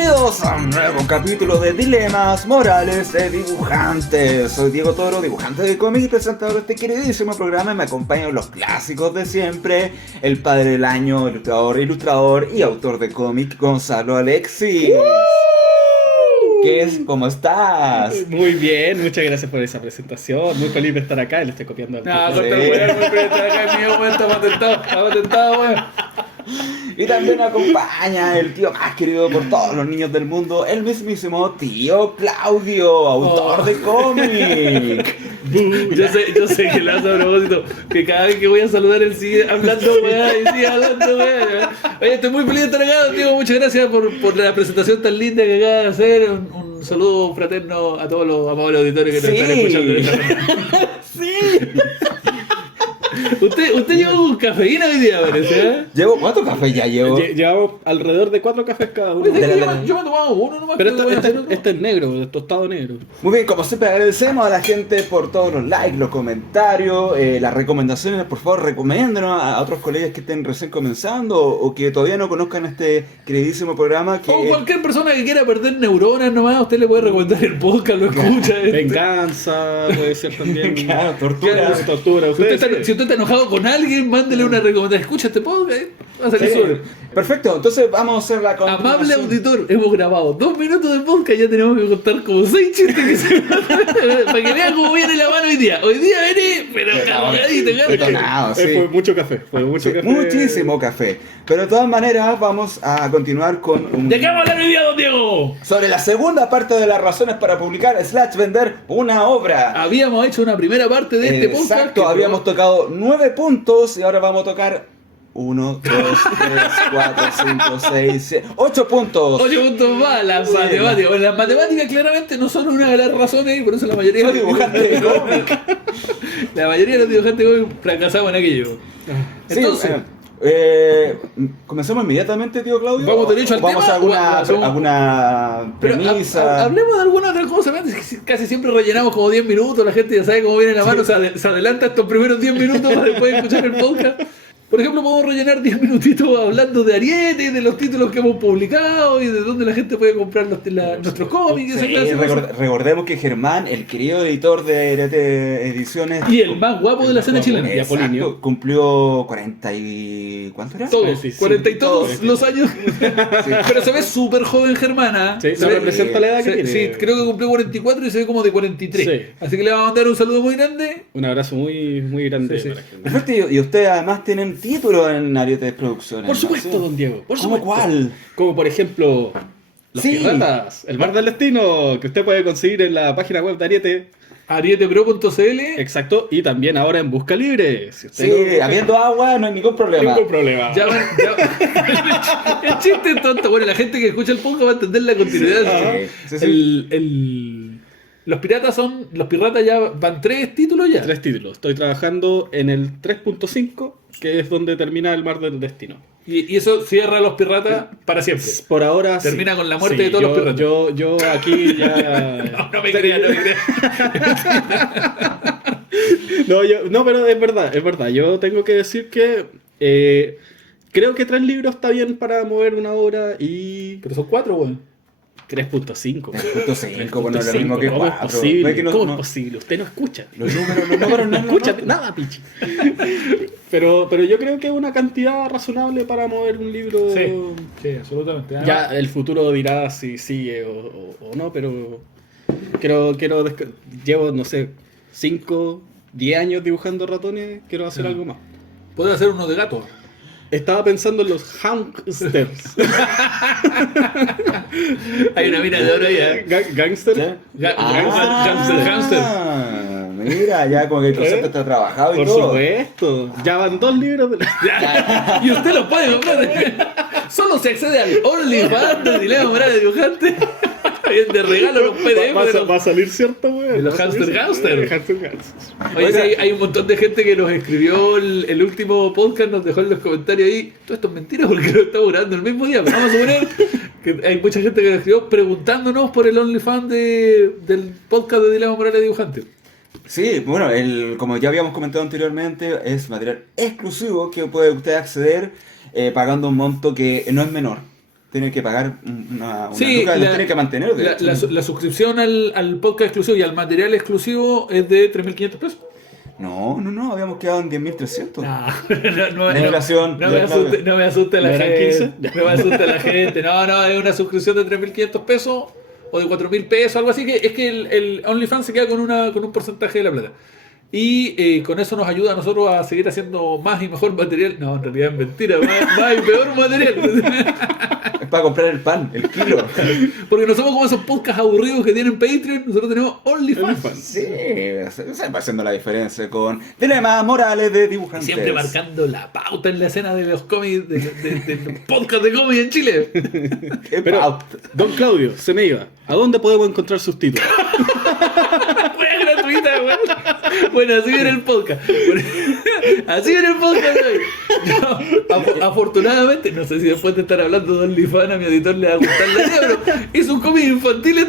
Bienvenidos a un nuevo capítulo de Dilemas Morales de Dibujantes. Soy Diego Toro, dibujante de cómics y presentador de este queridísimo programa. Y me acompañan los clásicos de siempre: el padre del año, ilustrador y autor de cómic, Gonzalo Alexis. ¿Qué es? ¿Cómo estás? Muy bien, muchas gracias por esa presentación. Muy feliz de estar acá y le estoy copiando al No, tipo. corta el weón, muy feliz de estar acá, mío, weón, está patentado, weón. Y también me acompaña el tío más querido por todos los niños del mundo, el mismísimo tío Claudio, autor de cómic. Yo sé que le hace a propósito, que cada vez que voy a saludar él sigue hablando, weón, y sigue hablando, weón. Oye, estoy muy feliz de estar acá, Diego, muchas gracias por la presentación tan linda que acabas de hacer. Un saludo fraterno a todos los amables auditores que nos están escuchando en esta noche. Sí. Usted lleva un cafeína hoy día, parece, ¿eh? ¿Llevo cuántos cafés ya llevo? Llevamos alrededor de 4 cafés cada uno. Yo me he tomado uno nomás. Pero voy a hacer otro. este es negro, tostado negro. Muy bien, como siempre agradecemos a la gente por todos los likes, los comentarios, las recomendaciones. Por favor, recomiéndenos a otros colegas que estén recién comenzando o que todavía no conozcan este queridísimo programa. Que O cualquier persona que quiera perder neuronas nomás, usted le puede recomendar el podcast, lo escucha. Venganza, puede ser también. Claro, tortura. Tortura. Si usted está enojado con alguien, mándele una recomendación. Escucha este podcast, va a salir Sí. sobre. Perfecto, entonces vamos a hacer la continuación. Amable auditor, hemos grabado 2 minutos de podcast, ya tenemos que contar como 6 chistes que se para que vean cómo viene la mano hoy día. Hoy día viene, pero cargadito, Detonado, sí. Fue mucho café. Muchísimo café. Pero de todas maneras vamos a continuar con un... ¿De qué vamos a hablar hoy día, don Diego? sobre la segunda parte de las razones para publicar / vender una obra. Habíamos hecho una primera parte de este podcast. Exacto, habíamos tocado 9 puntos y ahora vamos a tocar 1, 2, 3, 4, 5, 6, 7, 8 puntos. 8 puntos más las Sí. matemáticas. Bueno, las matemáticas claramente no son una de las razones y por eso la mayoría Soy dibujante de cómic. La mayoría de los dibujantes de cómic fracasamos en aquello. Entonces, comencemos inmediatamente, tío Claudio. ¿Vamos derecho al vamos tema a alguna, o hacemos- alguna pero premisa. hablemos de alguna otra cosa. Casi siempre rellenamos como 10 minutos. La gente ya sabe cómo viene la mano. Se adelanta estos primeros 10 minutos para después escuchar el podcast. Por ejemplo, podemos rellenar 10 minutitos hablando de Ariete, de los títulos que hemos publicado y de dónde la gente puede comprar nuestros cómics. Sí, esa clase de cosas. recordemos que Germán, el querido editor de Arete Ediciones, Y el más guapo de la escena chilena. Y Apolinio. exacto, cumplió 40 y... ¿cuánto era? Todos, 45, 40 y todos 45. los años. Pero se ve súper joven Germana. Sí, Se no ve- representa la edad que tiene. Sí, creo que cumplió 44 y se ve como de 43. Sí. Así que le vamos a mandar un saludo muy grande. Un abrazo muy, muy grande Sí, sí. para Germán. Perfecto, y ustedes además tienen títulos en Arete Producciones. Por ¿no? supuesto, Sí. don Diego. Por ¿Cómo supuesto. cuál? Como por ejemplo, Los Sí. Piratas, El Mar del Destino, que usted puede conseguir en la página web de Ariete. arietepro.cl. Exacto, y también ahora en Busca Libre. Si usted Sí, no- habiendo agua no hay ningún problema. Ningún problema. El chiste es tonto. Bueno, la gente que escucha el podcast va a entender la continuidad. Ajá. Sí, sí. Los piratas ya van 3 títulos ya. 3 títulos. Estoy trabajando en el 3.5, que es donde termina El Mar del Destino. Y eso cierra a los piratas para siempre. Por ahora Termina sí. con la muerte Sí, de todos los piratas. Yo aquí ya... No me creas, no me creas. No, pero es verdad. Yo tengo que decir que creo que 3 libros está bien para mover una obra y Pero son 4, weón. 3.5. 3.5, bueno, lo mismo que ¿Cómo es 4. posible? No es que no- ¿Cómo no- es posible? Usted no escucha. Los números No escucha nada, pichi. Pero yo creo que es una cantidad razonable para mover un libro. Sí, absolutamente. Ya el futuro dirá si sigue o no, pero llevo, no sé, 5, 10 años dibujando ratones, quiero hacer algo más. Puede hacer uno de gato. Estaba pensando en los hamsters. Hay una mina de oro ahí, ¿eh? Gangster. ¿Sí? Hamster. Mira, ya como que el concepto está trabajado y Por todo. supuesto. Ya van 2 libros de la... Y usted lo puede comprar. Solo se accede al OnlyFans del Dilema Moral de Dibujante. De regalo los PDF. Va a salir cierto, güey. De los Va a salir hamster cierto. gangster. Hamster. Oye, sí, hay un montón de gente que nos escribió el último podcast, nos dejó en los comentarios ahí. Todo esto es mentira porque lo estamos grabando el mismo día. Pero vamos a suponer que hay mucha gente que nos escribió preguntándonos por el OnlyFans del podcast de Dilema Moral de Dibujante. Sí, bueno, como ya habíamos comentado anteriormente, es material exclusivo que puede usted acceder pagando un monto que no es menor. tienen que pagar una Sí, lucas, los tienen que mantener. de hecho. la suscripción al podcast exclusivo y al material exclusivo es de 3.500 pesos. No, habíamos quedado en 10.300. No, Inflación, no me asuste la ¿No eran gente. 15? No me asuste la gente. No, es una suscripción de 3.500 pesos o de 4.000 pesos, algo así. Que es que el OnlyFans se queda con un porcentaje de la plata. Y con eso nos ayuda a nosotros a seguir haciendo más y mejor material. No, en realidad es mentira, más y peor material. Es para comprar el pan, el kilo. Porque no somos como esos podcasts aburridos que tienen Patreon, nosotros tenemos OnlyFans. Sí, se va haciendo la diferencia con dilemas morales de dibujantes. Siempre marcando la pauta en la escena de los cómics, de los podcasts de cómics en Chile. Qué Pero, pauta. don Claudio, se me iba. ¿A dónde podemos encontrar sus títulos? Wea gratuita, weón. Bueno, así viene el podcast. Así viene el podcast hoy. Yo, afortunadamente, no sé si después de estar hablando de OnlyFans a mi editor le va a gustar la idea, pero hizo un cómic infantil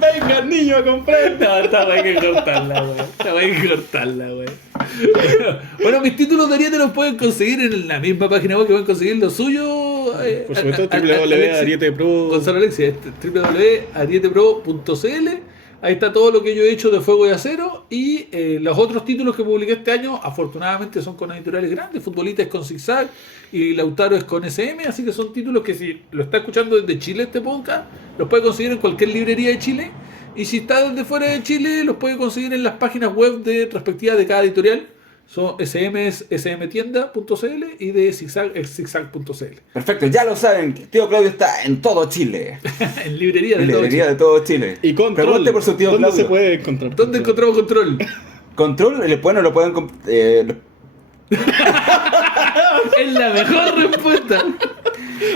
Venga, niño, a comprar. No, esta wey hay que cortarla, weón. Esta wey hay que cortarla, weón. Bueno, mis títulos de Ariete los pueden conseguir en la misma página web que pueden conseguir los suyos. Por supuesto, www.arietepro. Gonzalo Alexis, www.arietepro.cl. Ahí está todo lo que yo he hecho de Fuego y Acero. Y los otros títulos que publiqué este año, afortunadamente, son con editoriales grandes. Futbolita es con Zigzag y Lautaro es con SM. Así que son títulos que, si lo está escuchando desde Chile este podcast, los puede conseguir en cualquier librería de Chile. Y si está desde fuera de Chile, los puede conseguir en las páginas web respectivas de cada editorial. Son SM es smtienda.cl y de Zigzag es zigzag.cl. Perfecto, ya lo saben, tío Claudio está en todo Chile. En librería de En todo librería Chile. de todo Chile. Y Control. Pregunte por su tío ¿Dónde Claudio. se puede encontrar? ¿Dónde encontramos Control? Control, bueno, lo pueden... Es la mejor respuesta.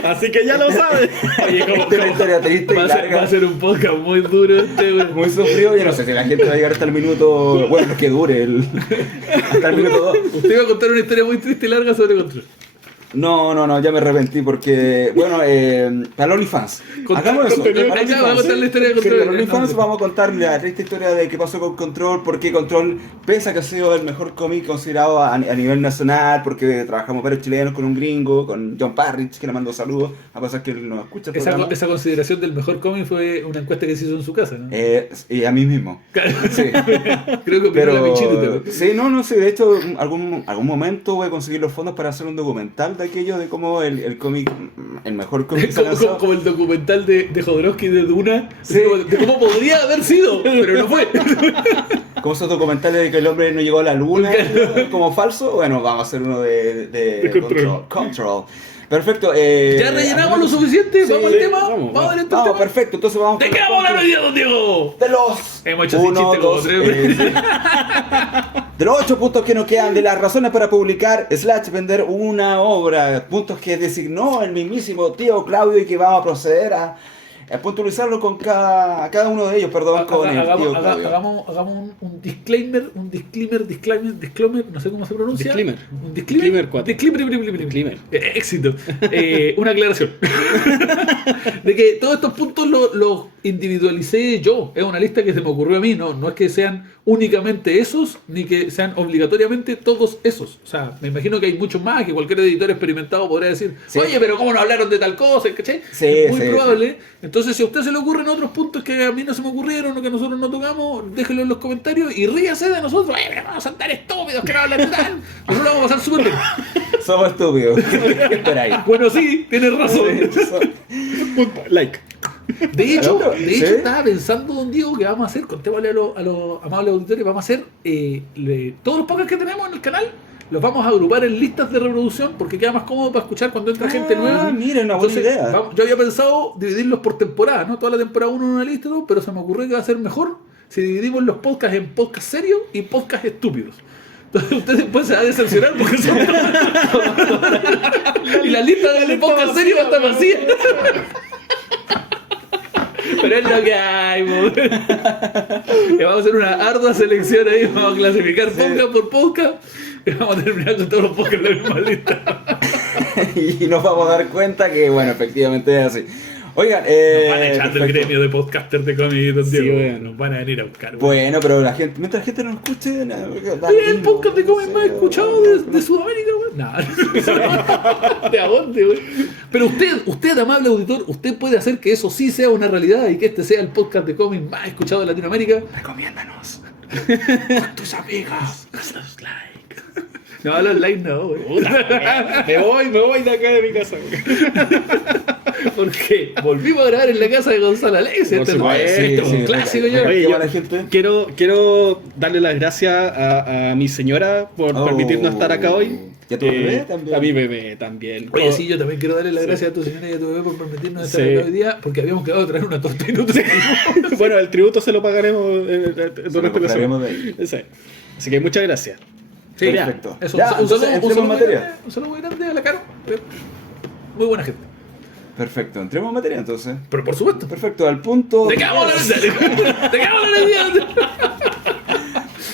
Así que ya lo sabes. Oye, Esta es una historia triste y va larga. a ser un podcast muy duro este, güey. Muy sufrido, yo no sé si la gente va a llegar hasta el minuto... Bueno, que dure hasta el minuto 2. Usted iba a contar una historia muy triste y larga sobre Control. No, ya me arrepentí porque... Bueno, para los OnlyFans. Hagamos eso. contenido. Para Ya, vamos a contar la historia de Sí, Control. para los OnlyFans vamos a contar la triste historia de qué pasó con Control, por qué Control, pese a que ha sido el mejor cómic considerado a nivel nacional, porque trabajamos varios chilenos con un gringo, con John Parrish, que le mando saludos, a pesar que él no escucha el programa. Esa consideración del mejor cómic fue una encuesta que se hizo en su casa, ¿no? Y a mí mismo. Sí. Creo que opinó la Michito Pero también. sí, de hecho algún momento voy a conseguir los fondos para hacer un documental de aquello de cómo el cómic, el mejor cómic se lanzó. Como el documental de Jodorowsky de Duna, Sí. de cómo podría haber sido, pero no fue. Como esos documentales de que el hombre no llegó a la luna como falso. Bueno, vamos a hacer uno de Control. Perfecto. Ya rellenamos lo suficiente, Sí, vamos al tema, vamos, vamos a ver Vamos, perfecto. Entonces vamos ¿De con qué los vamos a hablar puntos hoy día, don Diego? de los Hemos hecho ese chiste como 3 veces. de los 8 puntos que nos quedan de las razones para publicar / vender una obra, puntos que designó el mismísimo tío Claudio y que vamos a proceder a puntualizarlo con cada uno de ellos, perdón, con el tío Claudio. Hagamos un disclaimer, no sé cómo se pronuncia. Disclaimer. Un disclaimer. 4. Disclaimer. Éxito. Una aclaración. De que todos estos puntos los individualicé yo. Es una lista que se me ocurrió a mí. No es que sean únicamente esos, ni que sean obligatoriamente todos esos. O sea, me imagino que hay muchos más, que cualquier editor experimentado podría decir, Sí. oye, pero ¿cómo no hablaron de tal cosa? ¿Cachai? Sí, Es muy sí, probable. Entonces, si a usted se le ocurren otros puntos que a mí no se me ocurrieron o que nosotros no tocamos, déjenlo en los comentarios y ríase de nosotros. Pero vamos a andar estúpidos que no hablan de tal. Nosotros lo vamos a pasar súper bien. Somos estúpidos. Espera ahí. Bueno, sí, tienes razón. Punto. Like. De hecho, ¿Sí? estaba pensando, don Diego, que vamos a hacer, contémosle a los amables auditores, vamos a hacer todos los podcasts que tenemos en el canal, los vamos a agrupar en listas de reproducción porque queda más cómodo para escuchar cuando entra gente nueva. Mira, una buena Entonces, idea. yo había pensado dividirlos por temporada, ¿no? Toda la temporada 1 en una lista, ¿no? Pero se me ocurrió que va a ser mejor si dividimos los podcasts en podcasts serios y podcasts estúpidos. Entonces usted después se va a decepcionar porque son y la lista del podcast serio va a estar vacía. Pero es lo que hay, mo. Y vamos a hacer una ardua selección ahí, vamos a clasificar podcast por podcast y vamos a terminar con todos los podcasts en la misma lista. Y nos vamos a dar cuenta que, bueno, efectivamente es así. Oigan, Nos van a echar del perfecto. gremio de podcasters de cómic, don Sí, Diego. weón. Nos van a venir a buscar. weón. Bueno, pero la gente, mientras la gente no escuche, Oye, el podcast de cómic más escuchado de Sudamérica, weón. Nah. ¿De a dónde, weón? Pero usted, amable auditor, usted puede hacer que eso sí sea una realidad y que este sea el podcast de cómic más escuchado de Latinoamérica. Recomiéndanos. Con tus amigos. Los like. No, los like no, weón. Me voy de acá de mi casa. Porque volvimos a grabar en la casa de Gonzalo Alexia. Por Este supuesto, es un sí, clásico sí. ya. Oye, ¿Qué yo- va la gente? Quiero darle las gracias a mi señora por permitirnos estar acá hoy. Y a tu bebé también. A mi bebé también. Oye, sí, yo también quiero darle las gracias a tu señora y a tu bebé por permitirnos estar Sí. acá hoy día, porque habíamos quedado de traer una torta y no Bueno, el tributo se lo pagaremos durante la compraremos semana. de ahí. Sí. Así que muchas gracias. Sí, Perfecto. Eso, Ya, un entonces, saludo entremos en muy materia. grande, un saludo muy grande a la Caro. Muy buena gente. Perfecto, entremos en materia entonces. Pero por supuesto. Perfecto, al punto. ¿De qué vamos a hablar? ¿De qué vamos a hablar?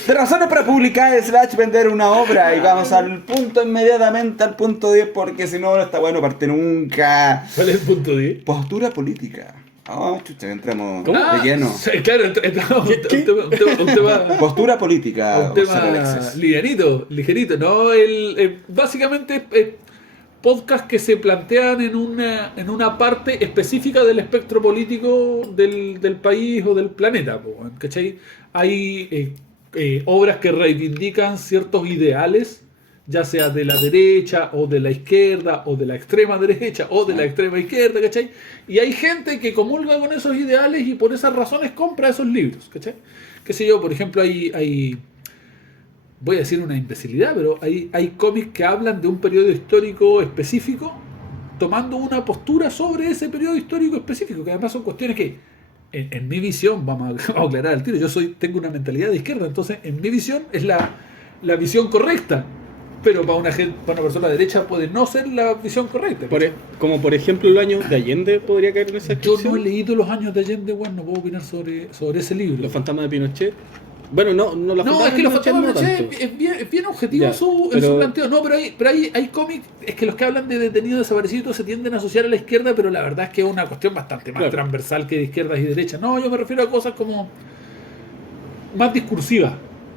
De razones para publicar / vender una obra. Y vamos al punto inmediatamente, al punto 10, porque si no, no está bueno parte nunca. ¿Cuál es el punto 10? Postura política. Ah, chucha, entramos ¿Cómo? de lleno. Sí, claro, entramos un tema Postura política. un Gonzalo tema Alexis. ligerito. No, básicamente podcasts que se plantean en una parte específica del espectro político del país o del planeta, po, ¿cachai? Hay obras que reivindican ciertos ideales, ya sea de la derecha o de la izquierda o de la extrema derecha o de la extrema izquierda, ¿cachai? Y hay gente que comulga con esos ideales y por esas razones compra esos libros, ¿cachai? Qué sé yo, por ejemplo, hay voy a decir una imbecilidad, pero hay cómics que hablan de un periodo histórico específico tomando una postura sobre ese periodo histórico específico, que además son cuestiones que en mi visión, vamos a aclarar al tiro, tengo una mentalidad de izquierda, entonces en mi visión es la visión correcta, pero para una persona derecha puede no ser la visión correcta. Como por ejemplo el año de Allende podría caer en esa Yo descripción. no he leído Los años de Allende, bueno, no puedo opinar sobre ese libro. Los fantasmas de Pinochet. Bueno, no los No, fantasmas es que de los Pinochet fantasmas de no Pinochet tanto. es bien objetivo Ya, en su pero- planteo. No, pero hay cómics, es que los que hablan de detenidos desaparecidos se tienden a asociar a la izquierda, pero la verdad es que es una cuestión bastante más Claro. transversal que de izquierdas y derechas. No, yo me refiero a cosas como más discursivas.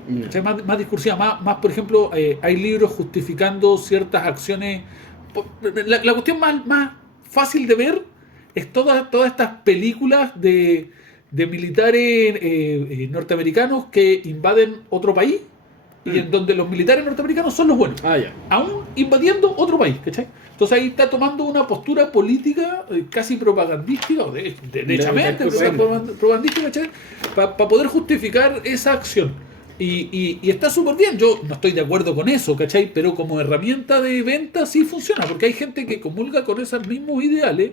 Ya. O sea, más discursiva, más, por ejemplo, hay libros justificando ciertas acciones. La cuestión más fácil de ver es todas estas películas de militares norteamericanos que invaden otro país y en donde los militares norteamericanos son los buenos, Ah, ya. aún invadiendo otro país, ¿cachai? Entonces ahí está tomando una postura política casi propagandística, o derechamente propagandística, ¿cachai? Para poder justificar esa acción. Y está súper bien, yo no estoy de acuerdo con eso, ¿cachai? Pero como herramienta de venta sí funciona, porque hay gente que comulga con esos mismos ideales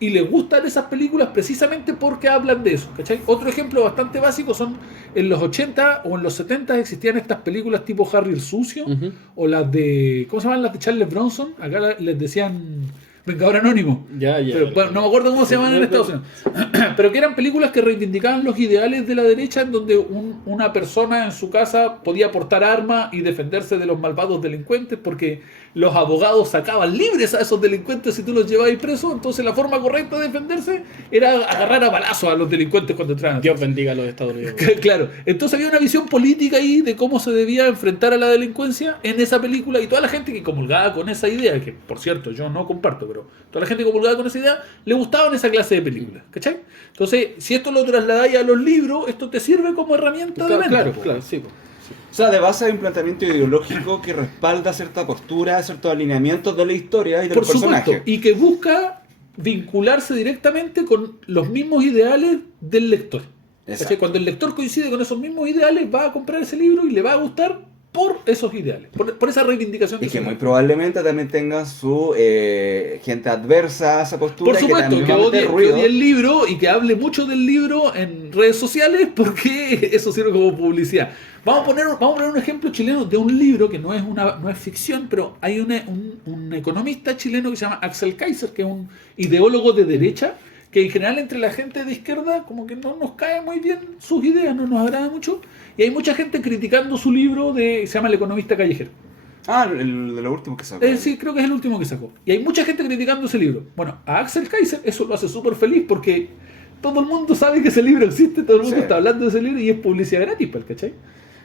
y les gustan esas películas precisamente porque hablan de eso, ¿cachai? Otro ejemplo bastante básico son en los 80 o en los 70 existían estas películas tipo Harry el Sucio, Ujú. o las de, ¿cómo se llaman? Las de Charles Bronson, acá les decían Vengador Anónimo. Ya. Pero, bueno, no me acuerdo cómo se llaman en Estados Unidos. Pero que eran películas que reivindicaban los ideales de la derecha, en donde una persona en su casa podía portar armas y defenderse de los malvados delincuentes, porque los abogados sacaban libres a esos delincuentes si tú los llevabas presos. Entonces la forma correcta de defenderse era agarrar a balazos a los delincuentes cuando entraban. Dios bendiga a los Estados Unidos. Claro, entonces había una visión política ahí de cómo se debía enfrentar a la delincuencia en esa película, y toda la gente que comulgaba con esa idea, que por cierto yo no comparto, pero toda la gente que comulgaba con esa idea le gustaban esa clase de películas, ¿cachai? Entonces, si esto lo trasladáis a los libros, esto te sirve como herramienta de venta. Claro, po. claro, sí. Po. O sea, de base hay un planteamiento ideológico que respalda cierta postura, ciertos alineamientos de la historia y del Por personaje. supuesto, y que busca vincularse directamente con los mismos ideales del lector. ¿Cachai? Exacto. Cuando el lector coincide con esos mismos ideales, va a comprar ese libro y le va a gustar por esos ideales, por esa reivindicación. Y de que esos muy ideales. probablemente también tenga su gente adversa a esa postura. Por supuesto, y que va a meter odie el libro y que hable mucho del libro en redes sociales, porque eso sirve como publicidad. Vamos a poner un ejemplo chileno de un libro que no es ficción, pero hay un economista chileno que se llama Axel Kaiser, que es un ideólogo de derecha, que en general entre la gente de izquierda como que no nos cae muy bien sus ideas, no nos agrada mucho, y hay mucha gente criticando su libro se llama El economista callejero. Ah, el de los últimos que sacó. Sí, creo que es el último que sacó. Y hay mucha gente criticando ese libro. Bueno, a Axel Kaiser eso lo hace súper feliz porque todo el mundo sabe que ese libro existe, todo el mundo está hablando de ese libro y es publicidad gratis, ¿cachai?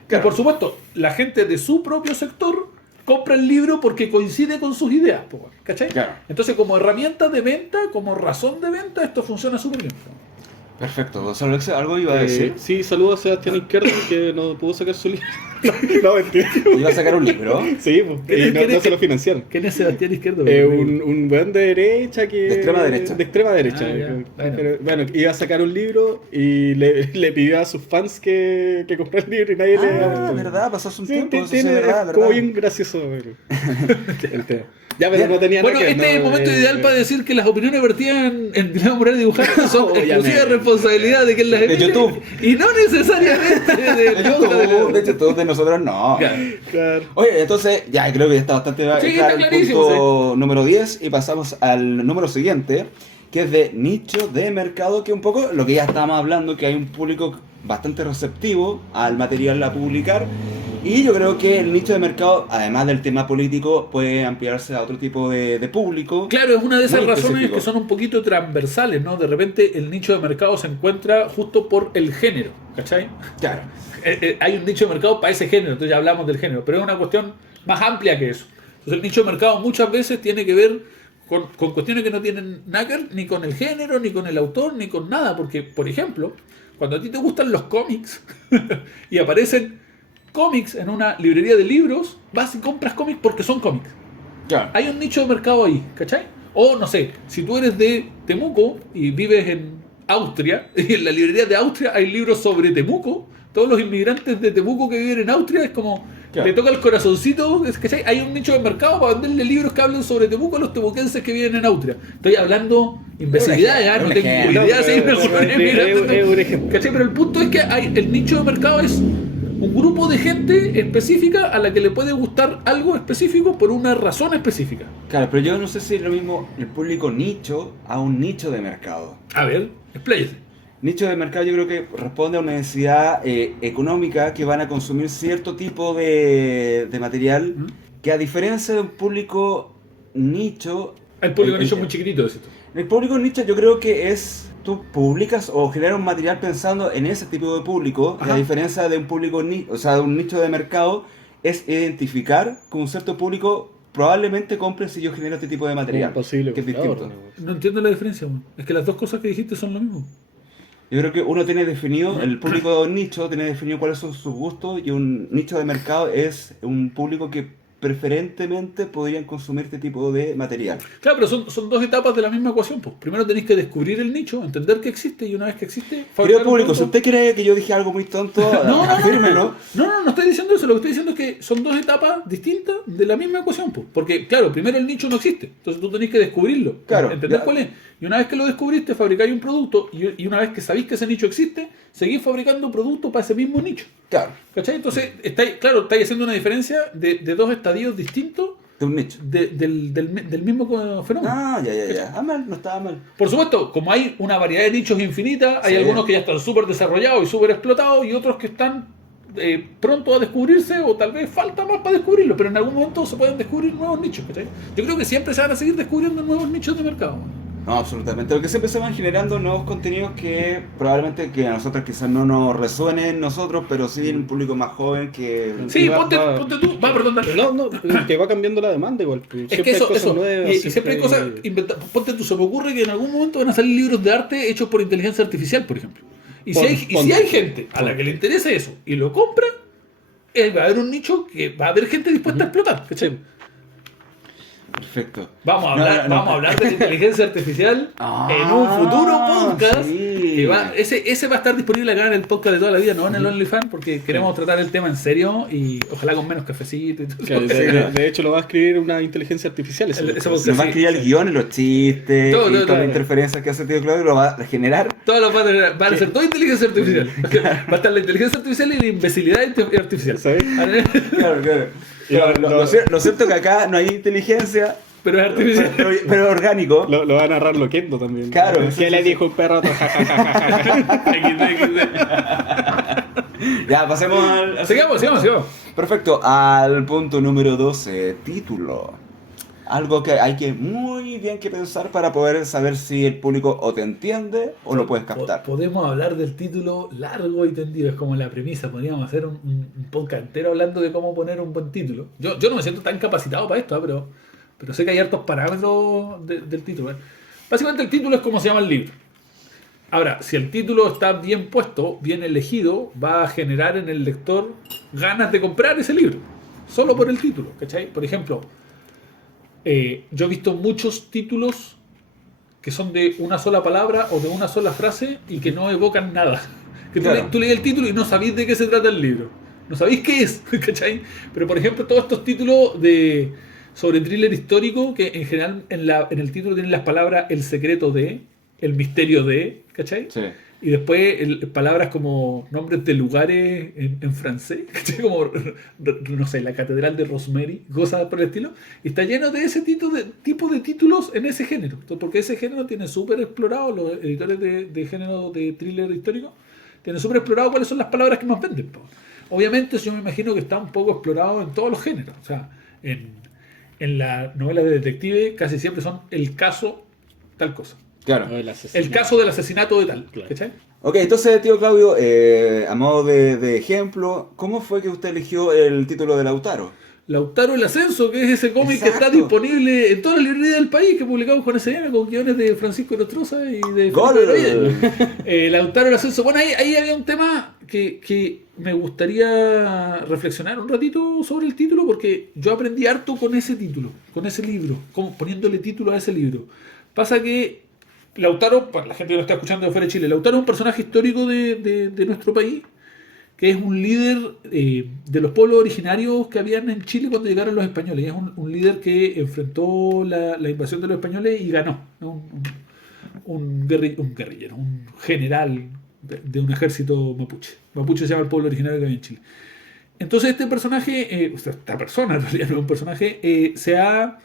Claro. Y por supuesto, la gente de su propio sector compra el libro porque coincide con sus ideas, ¿cachai? Claro. Entonces, como herramienta de venta, como razón de venta, esto funciona súper bien. Perfecto. Gonzalo Alex, ¿algo iba a decir? Sí, saludo a Sebastián Izquierdo que no pudo sacar su libro. No, mentira. ¿Iba a sacar un libro? Sí, pues, y no se lo financiaron. ¿Quién es Sebastián Izquierdo? Un buen de derecha que... De extrema derecha. De extrema derecha. Ah, ya. Pero, bueno, iba a sacar un libro y le pidió a sus fans que comprara el libro y nadie le... verdad, pasó hace un Sí, tiempo. Eso sí, tiene, verdad, es como verdad. bien gracioso el tema. Ya, pero no tenía Bueno, nada que este es el ver, momento ideal para decir que las opiniones vertidas en Dilema Moral Dibujante son Obviamente. exclusiva responsabilidad de quien las emite. YouTube. Y no necesariamente De YouTube, de nosotros no. Claro. Oye, entonces, ya creo que ya está bastante Sí, claro está el clarísimo, punto número 10 y pasamos al número siguiente, que es de nicho de mercado, que un poco lo que ya estábamos hablando, que hay un público bastante receptivo al material a publicar. Y yo creo que el nicho de mercado, además del tema político, puede ampliarse a otro tipo de público. Claro, es una de esas Muy razones específico. que son un poquito transversales, ¿no? De repente el nicho de mercado se encuentra justo por el género, ¿cachai? Claro. Hay un nicho de mercado para ese género, entonces ya hablamos del género, pero es una cuestión más amplia que eso. Entonces el nicho de mercado muchas veces tiene que ver con cuestiones que no tienen nada que ver ni con el género, ni con el autor, ni con nada, porque, por ejemplo, cuando a ti te gustan los cómics y aparecen cómics en una librería de libros, vas y compras cómics porque son cómics. Claro. Hay un nicho de mercado ahí, ¿cachai? O no sé, si tú eres de Temuco y vives en Austria, y en la librería de Austria hay libros sobre Temuco, todos los inmigrantes de Temuco que viven en Austria es como, Claro. le toca el corazoncito, ¿cachai? Hay un nicho de mercado para venderle libros que hablen sobre Temuco a los temuquenses que viven en Austria. Estoy hablando imbecilidades, ¿eh? No tengo ejemplo. idea si hay pero mejores es inmigrantes. un ejemplo. ¿Cachai? Pero el punto es que el nicho de mercado es un grupo de gente específica a la que le puede gustar algo específico por una razón específica. Claro, pero yo no sé si es lo mismo el público nicho a un nicho de mercado. A ver, expláyese. Nicho de mercado yo creo que responde a una necesidad económica que van a consumir cierto tipo de material que a diferencia de un público nicho... El público nicho es muy chiquitito, decís tú. El público nicho yo creo que es... Tú publicas o generas un material pensando en ese tipo de público, y Ajá. a diferencia de un público o sea, de un nicho de mercado, es identificar con un cierto público probablemente compre si yo genero este tipo de material. Posible que es comprador, distinto. ¿no? No entiendo la diferencia, weón. Es que las dos cosas que dijiste son lo mismo. Yo creo que uno tiene definido, el público de un nicho tiene definido cuáles son sus gustos, y un nicho de mercado es un público que preferentemente podrían consumir este tipo de material. Claro, pero son dos etapas de la misma ecuación. Pues. Primero tenéis que descubrir el nicho, entender que existe, y una vez que existe... fabricar Querido un público, si producto. usted cree que yo dije algo muy tonto, afírmelo. No estoy diciendo eso. Lo que estoy diciendo es que son dos etapas distintas de la misma ecuación. Pues. Porque, claro, primero el nicho no existe. Entonces tú tenés que descubrirlo. Claro, Entender ya. cuál es. Y una vez que lo descubriste, fabricáis un producto. Y una vez que sabéis que ese nicho existe, seguís fabricando productos para ese mismo nicho. Claro, ¿Cachai? Entonces, estáis haciendo una diferencia de dos estadios distintos de un nicho. del mismo fenómeno. Ah, ya. Ah, mal, no estaba mal. Por supuesto, como hay una variedad de nichos infinita, hay Sí. algunos que ya están súper desarrollados y súper explotados y otros que están pronto a descubrirse o tal vez falta más para descubrirlo, pero en algún momento se pueden descubrir nuevos nichos, ¿cachai? Yo creo que siempre se van a seguir descubriendo nuevos nichos de mercado. No, absolutamente. Lo que siempre se van generando nuevos contenidos que probablemente que a nosotros quizás no nos resuenen nosotros, pero sí en un público más joven que... Sí, va- ponte tú, perdón, dale. No, que va cambiando la demanda igual. Es que eso, nuevas. y siempre hay cosas inventadas. Ponte tú, se me ocurre que en algún momento van a salir libros de arte hechos por inteligencia artificial, por ejemplo. Y si hay gente a la que le interesa eso y lo compra, va a haber un nicho que va a haber gente dispuesta a explotar, ¿cachai? Perfecto. Vamos a hablar de la inteligencia artificial Ah, en un futuro podcast. sí. Que ese va a estar disponible acá en el podcast de toda la vida, no en el OnlyFans, porque queremos tratar el tema en serio y ojalá con menos cafecito y todo Que eso. de hecho lo va a escribir una inteligencia artificial. ese Ese podcast. Nos va a escribir el guión y los chistes Todo, y todo, todas las todo. interferencias que hace Tío Claudio lo va a generar. Todas las van a ser toda inteligencia artificial. Va a estar la inteligencia artificial y la imbecilidad artificial. ¿Sabes? Claro. Lo cierto es que acá no hay inteligencia, Pero es artificial. pero orgánico. Lo va a narrar Loquendo también. Claro, ¿Qué sí, le sí. dijo un perro? XD. Ya, pasemos al... Sigamos. Perfecto, al punto número 12, título. Algo que hay que muy bien que pensar para poder saber si el público o te entiende o lo puedes captar. Podemos hablar del título largo y tendido, es como la premisa. Podríamos hacer un podcast entero hablando de cómo poner un buen título. Yo no me siento tan capacitado para esto, pero sé que hay hartos parámetros del título. Básicamente el título es como se llama el libro. Ahora, si el título está bien puesto, bien elegido, va a generar en el lector ganas de comprar ese libro. Solo por el título, ¿cachai? Por ejemplo, yo he visto muchos títulos que son de una sola palabra o de una sola frase y que no evocan nada. Que Claro. tú lees el título y no sabéis de qué se trata el libro. No sabéis qué es, ¿cachai? Pero por ejemplo, todos estos títulos sobre thriller histórico, que en general en el título tienen las palabras el secreto de, el misterio de, ¿cachai? Sí. Y después palabras como nombres de lugares en francés, ¿cachai? Como, no sé, la Catedral de Rosemary, cosas por el estilo. Y está lleno de ese tipo de títulos en ese género. Porque ese género tiene súper explorado, los editores de género de thriller histórico, tienen súper explorado cuáles son las palabras que más venden. Po. Obviamente yo me imagino que está un poco explorado en todos los géneros. O sea, en la novela de detective casi siempre son el caso tal cosa. Claro. El caso del asesinato de tal, Claro. ¿cachai? Ok, entonces, tío Claudio, a modo de ejemplo, ¿cómo fue que usted eligió el título de Lautaro? Lautaro el Ascenso, que es ese cómic que está Exacto. disponible en todas las librerías del país, que publicamos con SM, con guiones de Francisco Nostroza y de ¡Gol! Felipe Gabriel. Lautaro el Ascenso. Bueno, ahí había un tema que me gustaría reflexionar un ratito sobre el título, porque yo aprendí harto con ese título, con ese libro, poniéndole título a ese libro. Pasa que Lautaro, para la gente que lo está escuchando de fuera de Chile, Lautaro es un personaje histórico de nuestro país, que es un líder de los pueblos originarios que habían en Chile cuando llegaron los españoles. Es un líder que enfrentó la invasión de los españoles y ganó. Un guerrillero, un general de un ejército mapuche. Mapuche se llama el pueblo originario que había en Chile. Entonces esta persona en realidad no es un personaje, se ha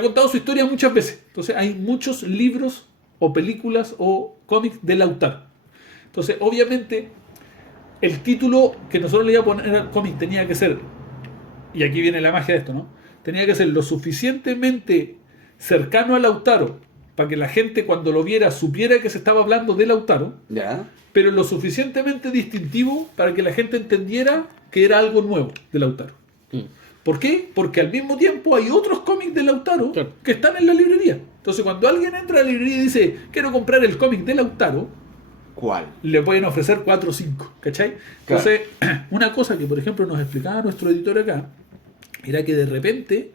contado su historia muchas veces. Entonces hay muchos libros o películas o cómics de Lautaro. Entonces obviamente el título que nosotros le íbamos a poner al cómic tenía que ser, y aquí viene la magia de esto, ¿no? Tenía que ser lo suficientemente cercano a Lautaro para que la gente cuando lo viera supiera que se estaba hablando de Lautaro, ¿Ya? pero lo suficientemente distintivo para que la gente entendiera que era algo nuevo de Lautaro. ¿Por qué? Porque al mismo tiempo hay otros cómics de Lautaro Claro. que están en la librería. Entonces cuando alguien entra a la librería y dice, quiero comprar el cómic de Lautaro, ¿Cuál? le pueden ofrecer 4 o 5, ¿cachai? Claro. Entonces, una cosa que por ejemplo nos explicaba nuestro editor acá, era que de repente,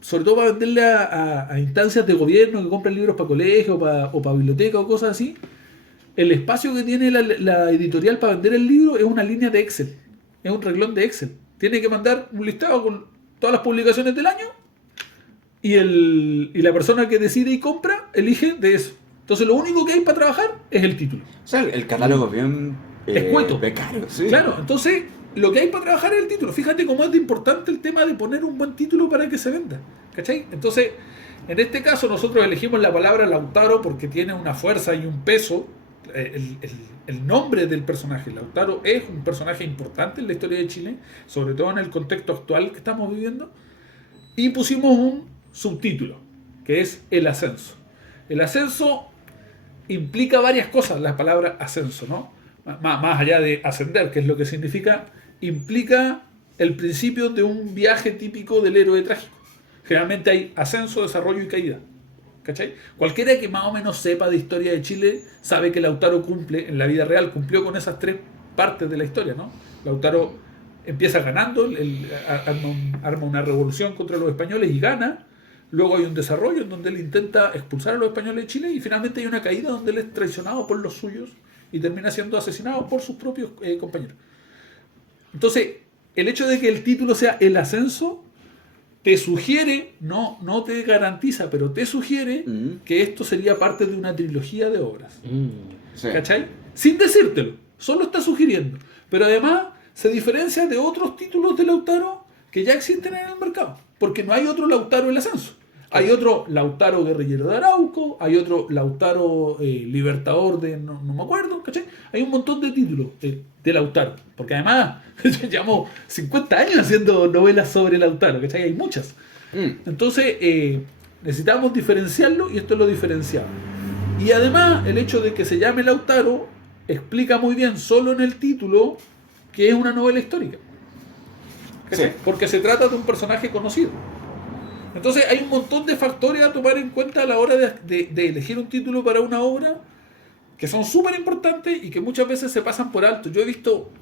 sobre todo para venderle a instancias de gobierno que compran libros para colegio o para biblioteca o cosas así, el espacio que tiene la editorial para vender el libro es una línea de Excel, es un reglón de Excel. Tiene que mandar un listado con todas las publicaciones del año y la persona que decide y compra elige de eso. Entonces lo único que hay para trabajar es el título. O sea, el catálogo es bien... Escueto. becario, sí. Claro, entonces lo que hay para trabajar es el título. Fíjate cómo es de importante el tema de poner un buen título para que se venda. ¿Cachai? Entonces, en este caso nosotros elegimos la palabra Lautaro porque tiene una fuerza y un peso. El nombre del personaje, Lautaro, es un personaje importante en la historia de Chile, sobre todo en el contexto actual que estamos viviendo. Y pusimos un subtítulo, que es El Ascenso. El ascenso implica varias cosas, la palabra ascenso, ¿no? Más allá de ascender, que es lo que significa, implica el principio de un viaje típico del héroe trágico. Generalmente hay ascenso, desarrollo y caída. ¿Cachai? Cualquiera que más o menos sepa de historia de Chile sabe que Lautaro cumple, en la vida real, cumplió con esas 3 partes de la historia, ¿no? Lautaro empieza ganando, arma una revolución contra los españoles y gana. Luego hay un desarrollo en donde él intenta expulsar a los españoles de Chile y finalmente hay una caída donde él es traicionado por los suyos y termina siendo asesinado por sus propios compañeros. Entonces, el hecho de que el título sea El Ascenso te sugiere, no te garantiza, pero te sugiere que esto sería parte de una trilogía de obras. Sí. ¿Cachai? Sin decírtelo, solo está sugiriendo. Pero además se diferencia de otros títulos de Lautaro que ya existen en el mercado, porque no hay otro Lautaro El Ascenso. Hay otro Lautaro Guerrillero de Arauco, hay otro Lautaro Libertador de no me acuerdo, ¿cachai? Hay un montón de títulos de Lautaro, porque además llevamos 50 años haciendo novelas sobre Lautaro, ¿cachai? Hay muchas. Entonces necesitamos diferenciarlo y esto lo diferenciamos. Y además el hecho de que se llame Lautaro explica muy bien solo en el título que es una novela histórica. Sí. Porque se trata de un personaje conocido. Entonces hay un montón de factores a tomar en cuenta a la hora de elegir un título para una obra que son súper importantes y que muchas veces se pasan por alto. Yo he visto,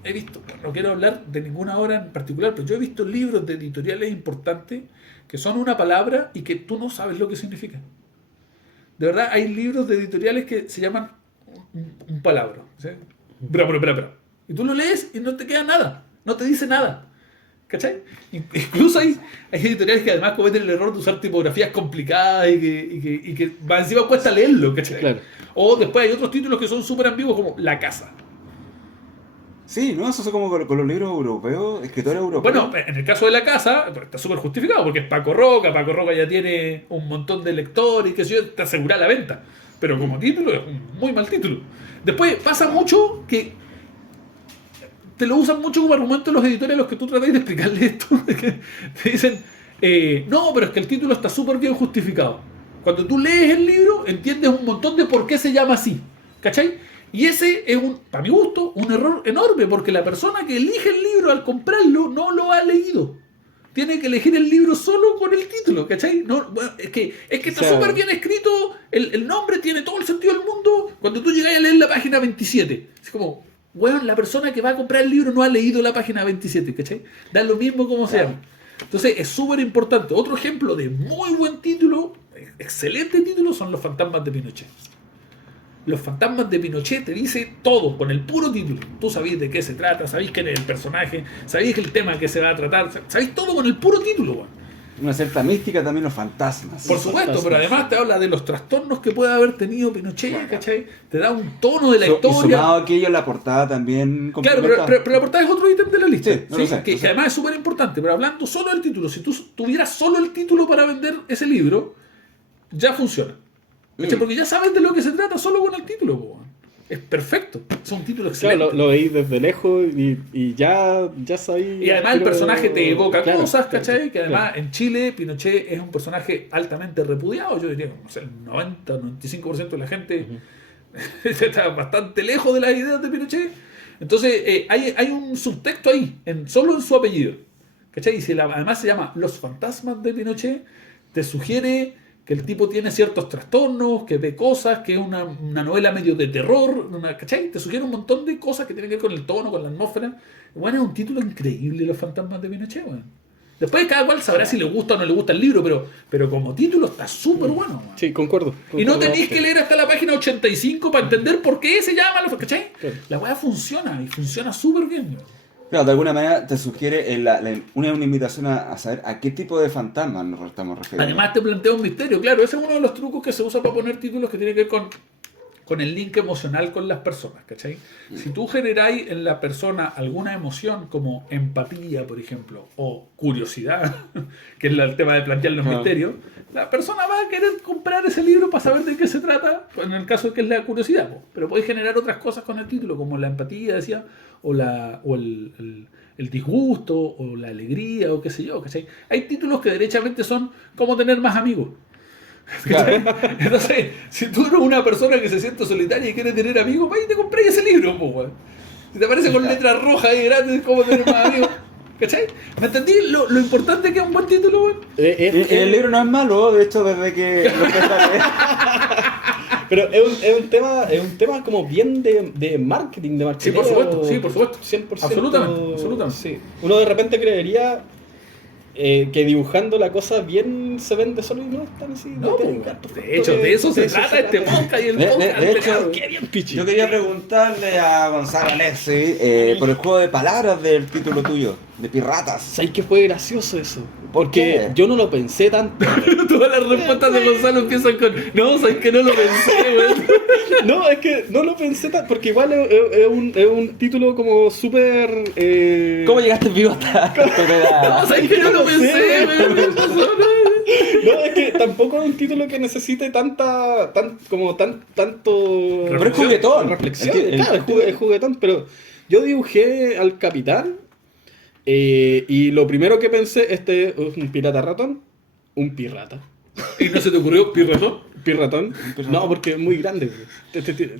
no quiero hablar de ninguna obra en particular, pero yo he visto libros de editoriales importantes que son una palabra y que tú no sabes lo que significa. De verdad, hay libros de editoriales que se llaman un palabra. ¿Sí? Bra. Y tú lo lees y no te queda nada, no te dice nada. ¿Cachai? Incluso hay editoriales que además cometen el error de usar tipografías complicadas y que va encima cuesta leerlo, ¿cachai? Claro. O después hay otros títulos que son súper ambiguos como La Casa. Sí, ¿no? Eso es como con los libros europeos, escritores europeos. Bueno, en el caso de La Casa está súper justificado porque es Paco Roca ya tiene un montón de lectores y que sé yo, te asegura la venta. Pero como título es un muy mal título. Después pasa mucho que te lo usan mucho como argumento los editores a los que tú tratáis de explicarles esto. Te dicen, no, pero es que el título está súper bien justificado. Cuando tú lees el libro, entiendes un montón de por qué se llama así. ¿Cachai? Y ese es, para mi gusto, un error enorme, porque la persona que elige el libro al comprarlo no lo ha leído. Tiene que elegir el libro solo con el título, ¿cachai? No, bueno, es que está súper bien escrito, el nombre tiene todo el sentido del mundo. Cuando tú llegas a leer la página 27, es como... Bueno, la persona que va a comprar el libro no ha leído la página 27, ¿cachai? Da lo mismo como sea. Entonces es súper importante. Otro ejemplo de muy buen título, excelente título, son Los Fantasmas de Pinochet. Los Fantasmas de Pinochet te dice todo con el puro título. Tú sabés de qué se trata, sabés quién es el personaje, sabés el tema que se va a tratar, sabés todo con el puro título, bueno. Una cierta mística también los fantasmas. Por supuesto, pero además te habla de los trastornos que puede haber tenido Pinochet, ¿cachai? Te da un tono de la historia. Y sumado aquello en la portada también. Claro, pero la portada es otro ítem de la lista. Sí, no lo sé, que además es súper importante. Pero hablando solo del título, si tú tuvieras solo el título para vender ese libro, ya funciona. Porque ya sabes de lo que se trata solo con el título, po. Es perfecto, es un título excelente. Claro, lo veis desde lejos y ya sabéis. Y además el personaje te evoca cosas, ¿cachai? Que además en Chile Pinochet es un personaje altamente repudiado. Yo diría, no sé, el 90-95% de la gente está bastante lejos de las ideas de Pinochet. Entonces hay un subtexto ahí, solo en su apellido, ¿cachai? Y si además se llama Los Fantasmas de Pinochet, te sugiere que el tipo tiene ciertos trastornos, que ve cosas, que es una novela medio de terror, ¿cachai? Te sugiere un montón de cosas que tienen que ver con el tono, con la atmósfera. Bueno, es un título increíble, Los Fantasmas de Pinochet, bueno. Después cada cual sabrá si le gusta o no le gusta el libro, pero como título está súper bueno, man. Sí, concuerdo. Y no tenéis que leer hasta la página 85 para entender por qué se llama, ¿cachai? Claro. La weá funciona, y funciona súper bien, man. Claro, de alguna manera te sugiere una invitación a saber a qué tipo de fantasmas nos estamos refiriendo. Además te plantea un misterio, claro, ese es uno de los trucos que se usa para poner títulos que tienen que ver con el link emocional con las personas, ¿cachai? Si tú generáis en la persona alguna emoción como empatía, por ejemplo, o curiosidad, que es el tema de plantear los misterios, la persona va a querer comprar ese libro para saber de qué se trata, en el caso de que es la curiosidad, pero podéis generar otras cosas con el título, como la empatía, decía, o el disgusto, o la alegría, o qué sé yo, ¿cachai? Hay títulos que derechamente son como tener más amigos. Claro. Entonces, si tú eres una persona que se siente solitaria y quiere tener amigos, vaya y te compré ese libro, po, güey. Si te aparece con letras rojas y grandes, ¿cómo tener más amigos? ¿Cachai? ¿Me entendí lo importante que es un buen título, güey? El libro no es malo, de hecho, desde que lo empecé a leer. Pero es un tema como bien de marketing, de marketing. Sí, por supuesto. 100%. Absolutamente. Sí. Uno de repente creería que dibujando la cosa bien se vende solo y no es tan así. No, de hecho, de eso se trata este podcast y el podcast. De hecho, yo quería preguntarle a Gonzalo Alessi por el juego de palabras del título tuyo, de Piratas. ¿Sabes que fue gracioso eso? Porque yo no lo pensé tanto. Todas las respuestas de Gonzalo empiezan con no, sabes que no lo pensé, güey. No, es que no lo pensé tanto, porque igual es un título como súper... ¿Cómo llegaste vivo hasta esta edad? No, sabes que no lo pensé, güey. No, es que tampoco es un título que necesite tanto Pero es juguetón. reflexión. Es que Claro, es juguetón, pero yo dibujé al capitán y lo primero que pensé, este es un pirata ratón, un pirata. ¿Y no se te ocurrió pirratón? Pirratón. No, porque es muy grande.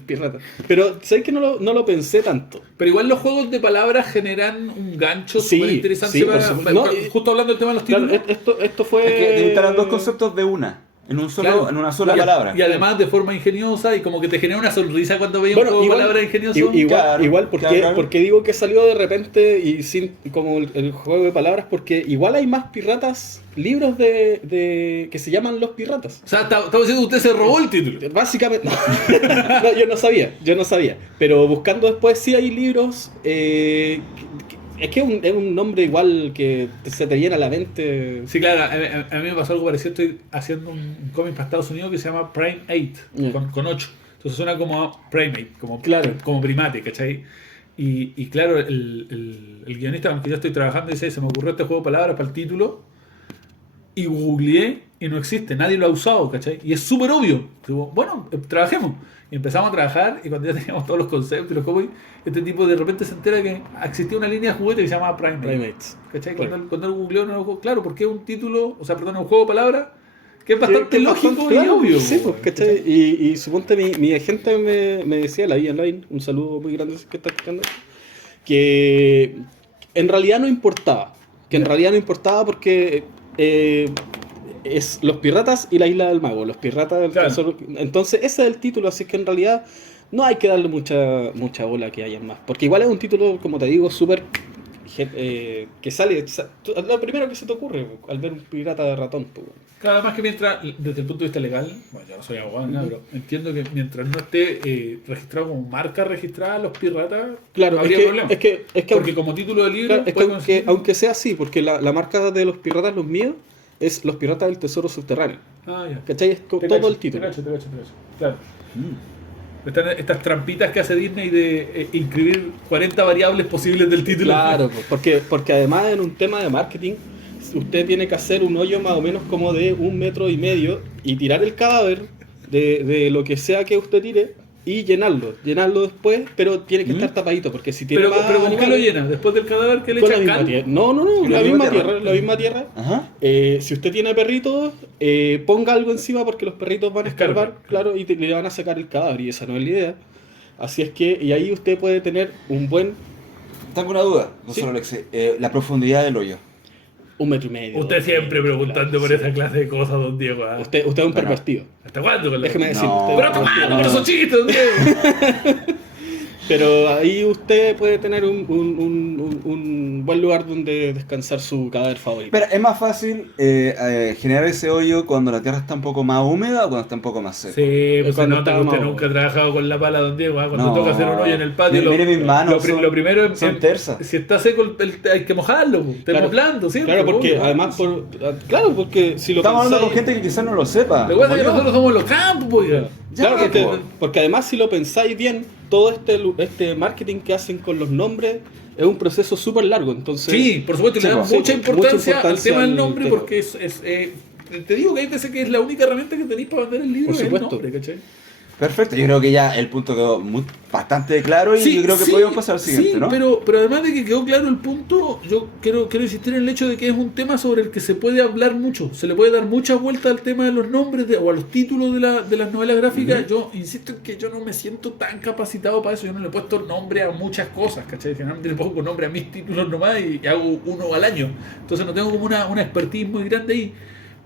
Pirata. Pero sabes que no lo pensé tanto. Pero igual los juegos de palabras generan un gancho Sí, súper interesante sí, por supuesto. No, justo hablando del tema de los títulos. Claro, esto fue. Es que instalan dos conceptos de una. En una sola palabra. Y además de forma ingeniosa y como que te genera una sonrisa cuando veías un juego de palabras ingenioso. Igual, Claro. porque digo que salió de repente y sin como el juego de palabras, porque igual hay más piratas, libros de que se llaman Los Piratas. O sea, estaba diciendo usted se robó el título. Básicamente, no, yo no sabía. Pero buscando después sí hay libros. Es que es un nombre igual que se te llena la mente. Sí, claro, a mí me pasó algo parecido. Estoy haciendo un cómic para Estados Unidos que se llama Prime 8, con 8. Entonces suena como Primate, como primate, ¿cachai? Y claro, el guionista con el que yo estoy trabajando dice, se me ocurrió este juego de palabras para el título y googleé y no existe, nadie lo ha usado, ¿cachai? Y es súper obvio. Digo, bueno, trabajemos. Y empezamos a trabajar y cuando ya teníamos todos los conceptos y los cómics, este tipo de repente se entera que existía una línea de juguete que se llamaba Primates. ¿Cachai? Claro. Cuando él googleó, claro, porque es un título, un juego de palabras que es bastante Que es lógico bastante y claro, obvio. Sí, pues, ¿cachai? Y suponte mi agente me decía, la vida online, un saludo muy grande que está escuchando, que en realidad no importaba. Que en realidad no importaba porque es Los Piratas y la Isla del Mago. Los Piratas del Claro. Tesoro. Entonces ese es el título, así que en realidad no hay que darle mucha bola que hayan más. Porque igual es un título, como te digo, súper... que sale... Lo primero que se te ocurre al ver un pirata de ratón. Pues. Claro, además que mientras, desde el punto de vista legal, bueno, yo no soy abogado, nada, pero entiendo que mientras no esté registrado como marca registrada los piratas, Claro, habría problema. es que Porque como título de libro, claro, es que puede aunque, conseguir- aunque sea así, porque la marca de los piratas, los míos, es Los Piratas del Tesoro Subterráneo. Ah, ya. ¿Cachai? Es Te todo cacho, el título. te cacho. Claro. Están estas trampitas que hace Disney de inscribir 40 variables posibles del título. Claro, porque además en un tema de marketing, usted tiene que hacer un hoyo más o menos como de 1,5 metros y tirar el cadáver de lo que sea que usted tire y llenarlo después, pero tiene que estar tapadito, porque si tiene Pero más ¿con qué lo animales- llena? ¿Después del cadáver que le Con la echan misma cal? tierra. No, ¿La la misma misma tierra? tierra, la misma tierra. Ajá. Si usted tiene perritos, ponga algo encima porque los perritos van a escarbar, Escarban. claro, y le van a sacar el cadáver, y esa no es la idea. Así es que, y ahí usted puede tener un buen Tengo una duda, Sí. profesor Alexis. La profundidad del hoyo. 1,5 metros. Usted siempre preguntando por esa clase de cosas, don Diego. ¿ah? Usted es un Bueno. pervertido. ¿Hasta cuándo con la... Déjeme decir. No. usted Pero es tu un mano pervertido. con esos chistes, don Diego. Pero ahí usted puede tener un buen lugar donde descansar su cadáver favorito. Pero es más fácil generar ese hoyo cuando la tierra está un poco más húmeda o cuando está un poco más seca. Sí, pues se Cuando nota que estaba usted más nunca ha trabajado con la pala, don Diego. ¿ah? Cuando No. toca hacer un hoyo en el patio, Mire mis manos, lo primero es son tersas. si está seco, hay que mojarlo, pues, termoplando, ¿sí? Claro, porque además porque si lo Estamos hablando con pensáis- gente que quizás no lo sepa. Lo que pasa es que como yo. nosotros somos los campos, pues. oiga. Ya, Claro, po. porque además si lo pensáis bien, todo este marketing que hacen con los nombres es un proceso súper largo, entonces... Sí, por supuesto, y Sí, le dan pues, mucha sí, importancia mucha al tema del al nombre tema. porque te digo que hay veces que es la única herramienta que tenéis para vender el libro, Por es el supuesto. nombre, ¿cachai? Perfecto, yo creo que ya el punto quedó bastante claro y yo creo que podemos pasar al siguiente, sí, ¿no? pero además de que quedó claro el punto, yo quiero insistir en el hecho de que es un tema sobre el que se puede hablar mucho, se le puede dar muchas vueltas al tema de los nombres o a los títulos de las novelas gráficas. Yo insisto en que yo no me siento tan capacitado para eso, yo no le he puesto nombre a muchas cosas, ¿cachai? Generalmente le pongo nombre a mis títulos nomás y hago uno al año, entonces no tengo como una expertise muy grande ahí.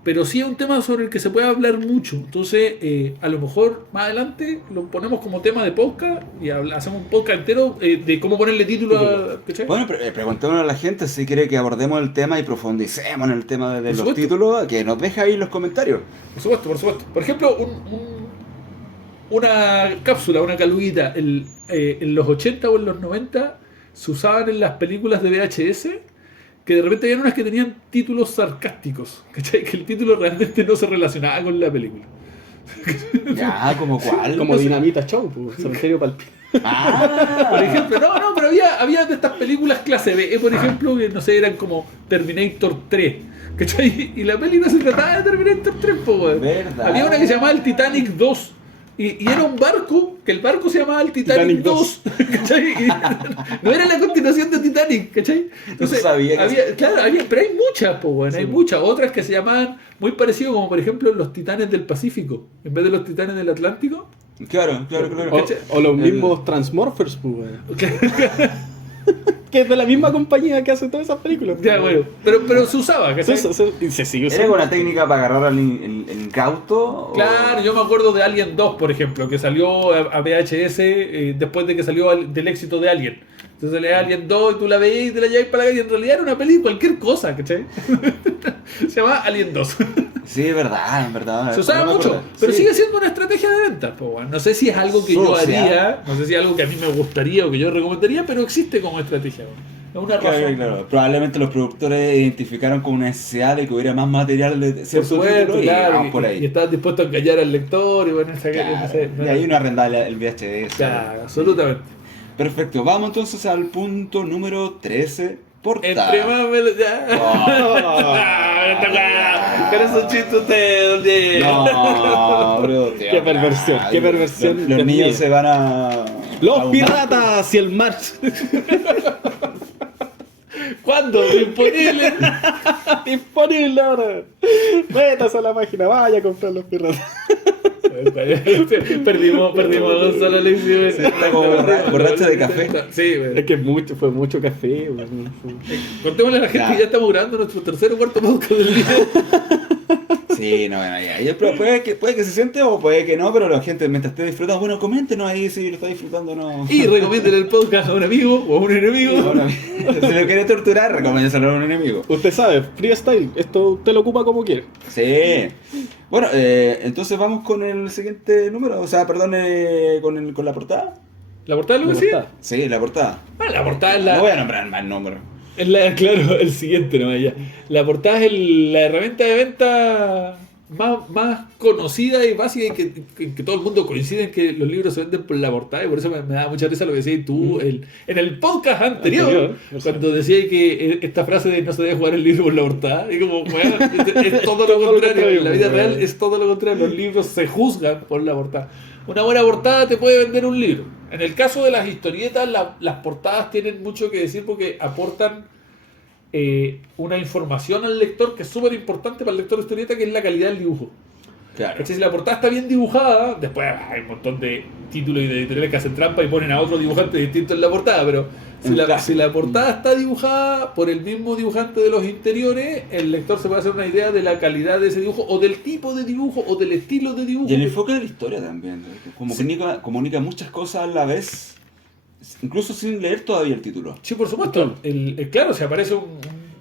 Pero sí es un tema sobre el que se puede hablar mucho. Entonces, a lo mejor más adelante lo ponemos como tema de podcast y hacemos un podcast entero de cómo ponerle título a. ¿cachai? Bueno, preguntémosle a la gente si quiere que abordemos el tema y profundicemos en el tema de los supuesto. títulos, que nos deje ahí en los comentarios. Por supuesto, por supuesto. Por ejemplo, una cápsula, una caluguita, en los 80 o en los 90 se usaban en las películas de VHS. Que de repente había unas que tenían títulos sarcásticos, ¿cachai? Que el título realmente no se relacionaba con la película. Ya, como cuál. Como Dinamita Show, pues, Cementerio Palpita. Ah, Por ejemplo, no, pero había de estas películas clase B, por ejemplo, que no sé, eran como Terminator 3. ¿Cachai? Y la peli no se trataba de Terminator 3, po, weón. ¿Verdad? Había una que se llamaba el Titanic 2. Y era un barco, que el barco se llamaba el Titanic 2. ¿Cachai? Y no era la continuación de Titanic, ¿cachai? Entonces, sabía que había, claro, pero hay muchas, po, weón, hay muchas. Otras que se llamaban muy parecido, como por ejemplo los Titanes del Pacífico, en vez de los Titanes del Atlántico. claro. O los mismos Transmorphers, pues, weón. Que es de la misma compañía que hace todas esas películas. Ya, bueno, pero se usaba, ¿cachai? Y se sigue ¿Era usando. una técnica para agarrar al incauto? o- Claro, yo me acuerdo de Alien 2, por ejemplo, que salió a VHS después de que salió del éxito de Alien. Entonces salía Alien 2 y tú la veías y te la llevas para la calle y en realidad era una peli cualquier cosa, ¿cachai? Se llama Alien 2. Sí, es verdad, en verdad. Se usaba No me mucho, acuerdo. pero Sí. sigue siendo una estrategia de ventas. Po, weón. No sé si es algo que yo Social. haría, no sé si es algo que a mí me gustaría o que yo recomendaría, pero existe como estrategia. Weón. Es una Claro, razón. claro. Probablemente los productores identificaron con una necesidad de que hubiera más material de Por cierto supuesto, título y claro. vamos por Y ahí. estás dispuesto a engañar al lector y bueno, Claro. Y ahí uno arrendaba el VHS. Claro, absolutamente. Perfecto, vamos entonces al punto número 13. Portada. Entre más me lo. Ya. Pero esos chistes ustedes, ¿dónde? No, bro. Qué perversión, qué perversión. Los Dios niños mío. se van a. Los a un piratas y el mar. ¿Cuándo? Disponible. Disponible ahora. Métase a la página, vaya a comprar los piratas. perdimos a Gonzalo Alexio. está como borracho de café. Sí, güey. Es que fue mucho café, weón. Contémosle a la gente Ya. que ya estamos grabando nuestro tercer o cuarto podcast del día. Sí, no, bueno, ya. Pero puede que se siente o puede que no, pero la gente mientras esté disfrutando, bueno, coméntenos ahí si lo está disfrutando o no. Y recomienden el podcast a un amigo o a un enemigo. Bueno, si lo quiere torturar, recomiéndaselo a un enemigo. Usted sabe, freestyle, esto usted lo ocupa como quiere. Sí. Bueno, entonces vamos con el siguiente número, o sea, perdón, con la portada. ¿La portada lo Me decía? gusta. Sí, la portada. Ah, la portada es No voy la. a nombrar más nombres. Claro, el siguiente nomás ya. La portada es la herramienta de venta más conocida y básica y que todo el mundo coincide en que los libros se venden por la portada y por eso me da mucha risa lo que decías tú en el podcast anterior cuando decías que esta frase de no se debe jugar el libro por la portada y como, bueno, es todo lo contrario, en la vida real es todo lo contrario, los libros se juzgan por la portada. Una buena portada te puede vender un libro. En el caso de las historietas, las portadas tienen mucho que decir porque aportan una información al lector que es súper importante para el lector de historieta, que es la calidad del dibujo. Claro. ¿Cachai? Si la portada está bien dibujada, después hay un montón de títulos y de editoriales que hacen trampa y ponen a otro dibujante distinto en la portada, pero si la portada está dibujada por el mismo dibujante de los interiores, el lector se puede hacer una idea de la calidad de ese dibujo, o del tipo de dibujo, o del estilo de dibujo. Y el enfoque de la historia también. Como comunica muchas cosas a la vez, incluso sin leer todavía el título. Sí, por supuesto. Claro, si aparece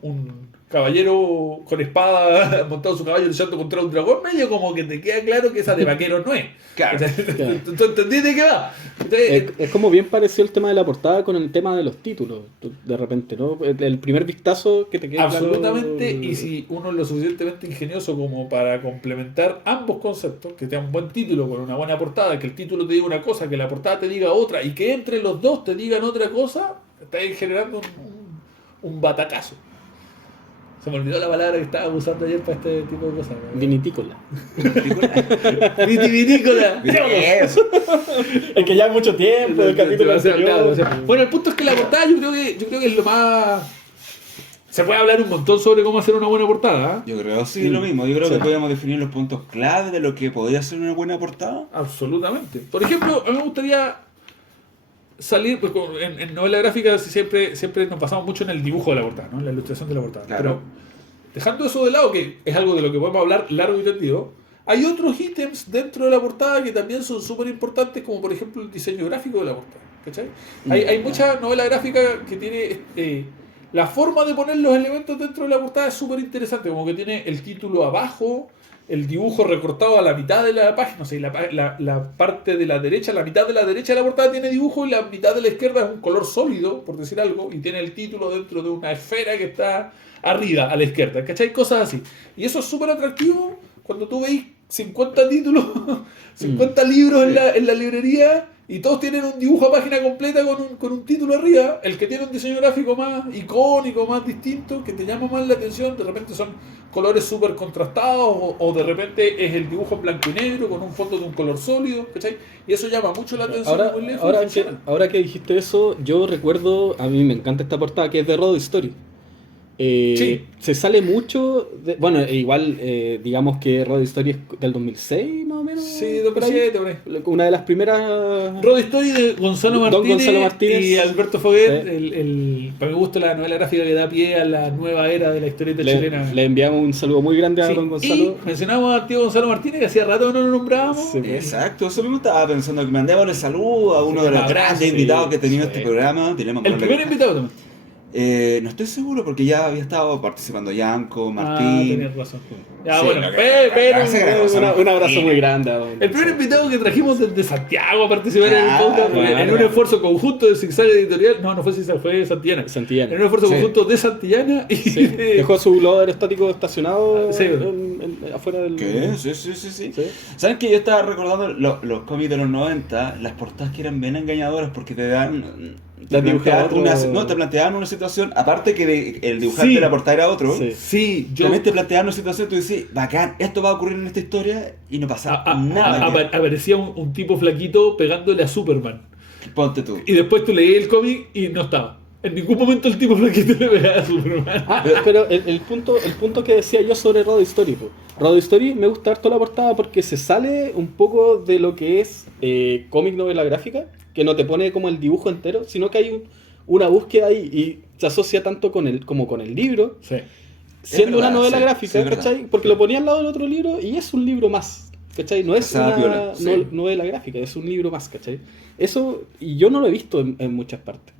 un caballero con espada montado en su caballo luchando contra un dragón, medio como que te queda claro que esa de vaqueros no es. Claro. O sea, ¿tú entendís de qué va? Entonces, Es como bien parecido el tema de la portada con el tema de los títulos, de repente, ¿no? El primer vistazo que te queda absolutamente, claro. y si uno es lo suficientemente ingenioso como para complementar ambos conceptos, que tenga un buen título con una buena portada, que el título te diga una cosa, que la portada te diga otra, y que entre los dos te digan otra cosa, estás generando un batacazo. Se me olvidó la palabra que estaba usando ayer para este tipo de cosas. Vinitícola. Vitivinícola. Eso. Es que ya hay mucho tiempo del capítulo anterior. Claro, o sea, bueno, el punto es que la portada yo creo que es lo más. Se puede hablar un montón sobre cómo hacer una buena portada. Yo creo sí, lo mismo. Yo creo que podemos definir los puntos clave de lo que podría ser una buena portada. Absolutamente. Por ejemplo, a mí me gustaría salir, pues en novela gráfica siempre nos basamos mucho en el dibujo de la portada, ¿no? En la ilustración de la portada. Claro. Pero dejando eso de lado, que es algo de lo que podemos hablar largo y tendido, hay otros ítems dentro de la portada que también son súper importantes, como por ejemplo el diseño gráfico de la portada. ¿Cachai? Hay mucha novela gráfica que tiene la forma de poner los elementos dentro de la portada es súper interesante, como que tiene el título abajo, el dibujo recortado a la mitad de la página, o sea, la parte de la derecha, la mitad de la derecha de la portada tiene dibujo y la mitad de la izquierda es un color sólido, por decir algo, y tiene el título dentro de una esfera que está arriba, a la izquierda, ¿cachai? Cosas así. Y eso es súper atractivo cuando tú veis 50 títulos, 50 libros en la librería y todos tienen un dibujo a página completa con un título arriba. El que tiene un diseño gráfico más icónico, más distinto, que te llama más la atención, de repente son colores súper contrastados, o de repente es el dibujo en blanco y negro con un fondo de un color sólido, ¿cachai? Y eso llama mucho la atención. Ahora que dijiste eso, yo recuerdo, a mí me encanta esta portada que es de Road Story. Sí. Se sale mucho, bueno, igual digamos que Road Story es del 2006 más o menos. Sí, 2007, por ahí. Una de las primeras... Road Story de Gonzalo Martínez y Alberto Foguet, sí. Para mi gusto la novela gráfica que da pie a la nueva era de la historieta chilena. Le enviamos un saludo muy grande a Sí, don Gonzalo. y mencionamos a tío Gonzalo Martínez, que hacía rato que no lo nombrábamos. Sí, Exacto, eso mismo estaba pensando, que mandémosle saludo a uno de los grandes invitados que ha tenido este programa. El primer invitado también. No estoy seguro porque ya había estado participando Yanko, Martín. Ah, tenías razón. Ya, Sí, bueno, Un abrazo muy grande. el primer invitado que trajimos desde Santiago a participar en el podcast, claro. en un esfuerzo conjunto de Zigzag Editorial. No fue Zigzag, fue Santillana. En un esfuerzo conjunto de Santillana y Sí. Dejó su globo aerostático estacionado Sí. afuera del... ¿Qué? Sí. ¿Saben que yo estaba recordando los cómics de los 90? Las portadas que eran bien engañadoras porque te dan... Te planteaban una situación, aparte que el dibujante Sí. de la portada era otro. Sí. Sí, yo También te planteaban una situación, tú decís, bacán, esto va a ocurrir en esta historia y no pasa nada. aparecía un tipo flaquito pegándole a Superman. Ponte tú. Y después tú leí el cómic y no estaba. En ningún momento el tipo flaquito le pegaba a Superman. Pero el punto que decía yo sobre Road Story, Road Story me gusta harto la portada porque se sale un poco de lo que es cómic novela gráfica, que no te pone como el dibujo entero, sino que hay una búsqueda ahí y se asocia tanto como con el libro, Sí. siendo verdad, una novela sí, gráfica, sí, es verdad. ¿cachai? Porque lo ponía al lado del otro libro y es un libro más, ¿cachai? No es Pasada una piola, sí. novela gráfica, es un libro más, ¿cachai? Eso, y yo no lo he visto en muchas partes.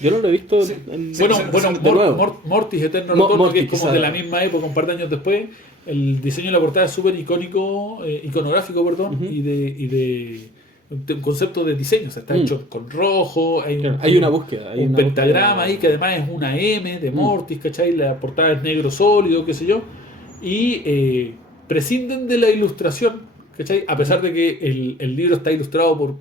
Yo no lo he visto en de nuevo. Mortis Eterno Retorno, Mortis, que es como quizá. de la misma época, un par de años después. El diseño de la portada es súper iconográfico, perdón, Ujú. y de un concepto de diseño. O sea, está hecho con rojo, Hay una búsqueda. Hay un una pentagrama búsqueda. ahí que además es una M de Mortis, ¿cachai? La portada es negro sólido, qué sé yo. Y prescinden de la ilustración, ¿cachai? A pesar de que el libro está ilustrado por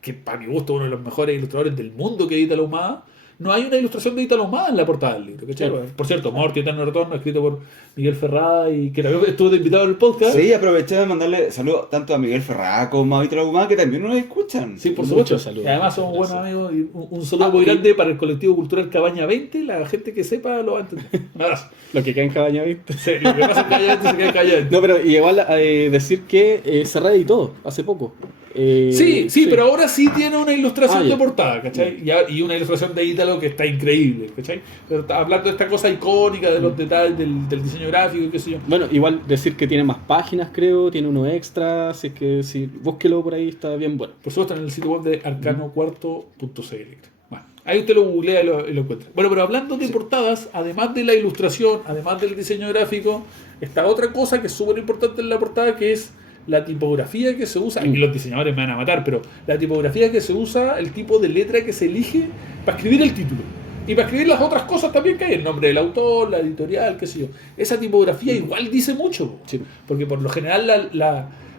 que para mi gusto uno de los mejores ilustradores del mundo que es Ítalo Humada, no hay una ilustración de Ítalo Humada en la portada del libro, ¿cachai? Claro. Por cierto, Morty Eterno Retorno, escrito por Miguel Ferrada y que también estuvo de invitado en el podcast. Sí, aproveché de mandarle saludos tanto a Miguel Ferrara como a Víctor Agumá, que también nos escuchan. Sí, por Muchos supuesto. saludos. Y además somos buenos Gracias. amigos. Y un saludo muy grande para el colectivo cultural Cabaña 20. La gente que sepa lo va a entender. Un abrazo. Lo que queda en Cabaña 20. Sí, lo que pasa en Cabaña 20 se queda en Cabaña 20. No, pero igual decir que se reeditó hace poco. Sí, pero ahora sí tiene una ilustración ya. de portada, ¿cachai? Y una ilustración de Ítalo que está increíble, ¿cachai? Pero está hablando de esta cosa icónica, de los detalles del diseño gráfico y qué sé yo. Bueno, igual decir que tiene más páginas, creo, tiene uno extra, así que si búsquelo por ahí, está bien bueno. Por supuesto en el sitio web de arcanocuarto.cl. Bueno, ahí usted lo googlea y lo encuentra. Bueno, pero hablando de portadas, además de la ilustración, además del diseño gráfico, está otra cosa que es súper importante en la portada, que es la tipografía que se usa. Aquí los diseñadores me van a matar, pero la tipografía que se usa, el tipo de letra que se elige para escribir el título. Y para escribir las otras cosas también que hay, el nombre del autor, la editorial, qué sé yo. Esa tipografía igual dice mucho, Sí. porque por lo general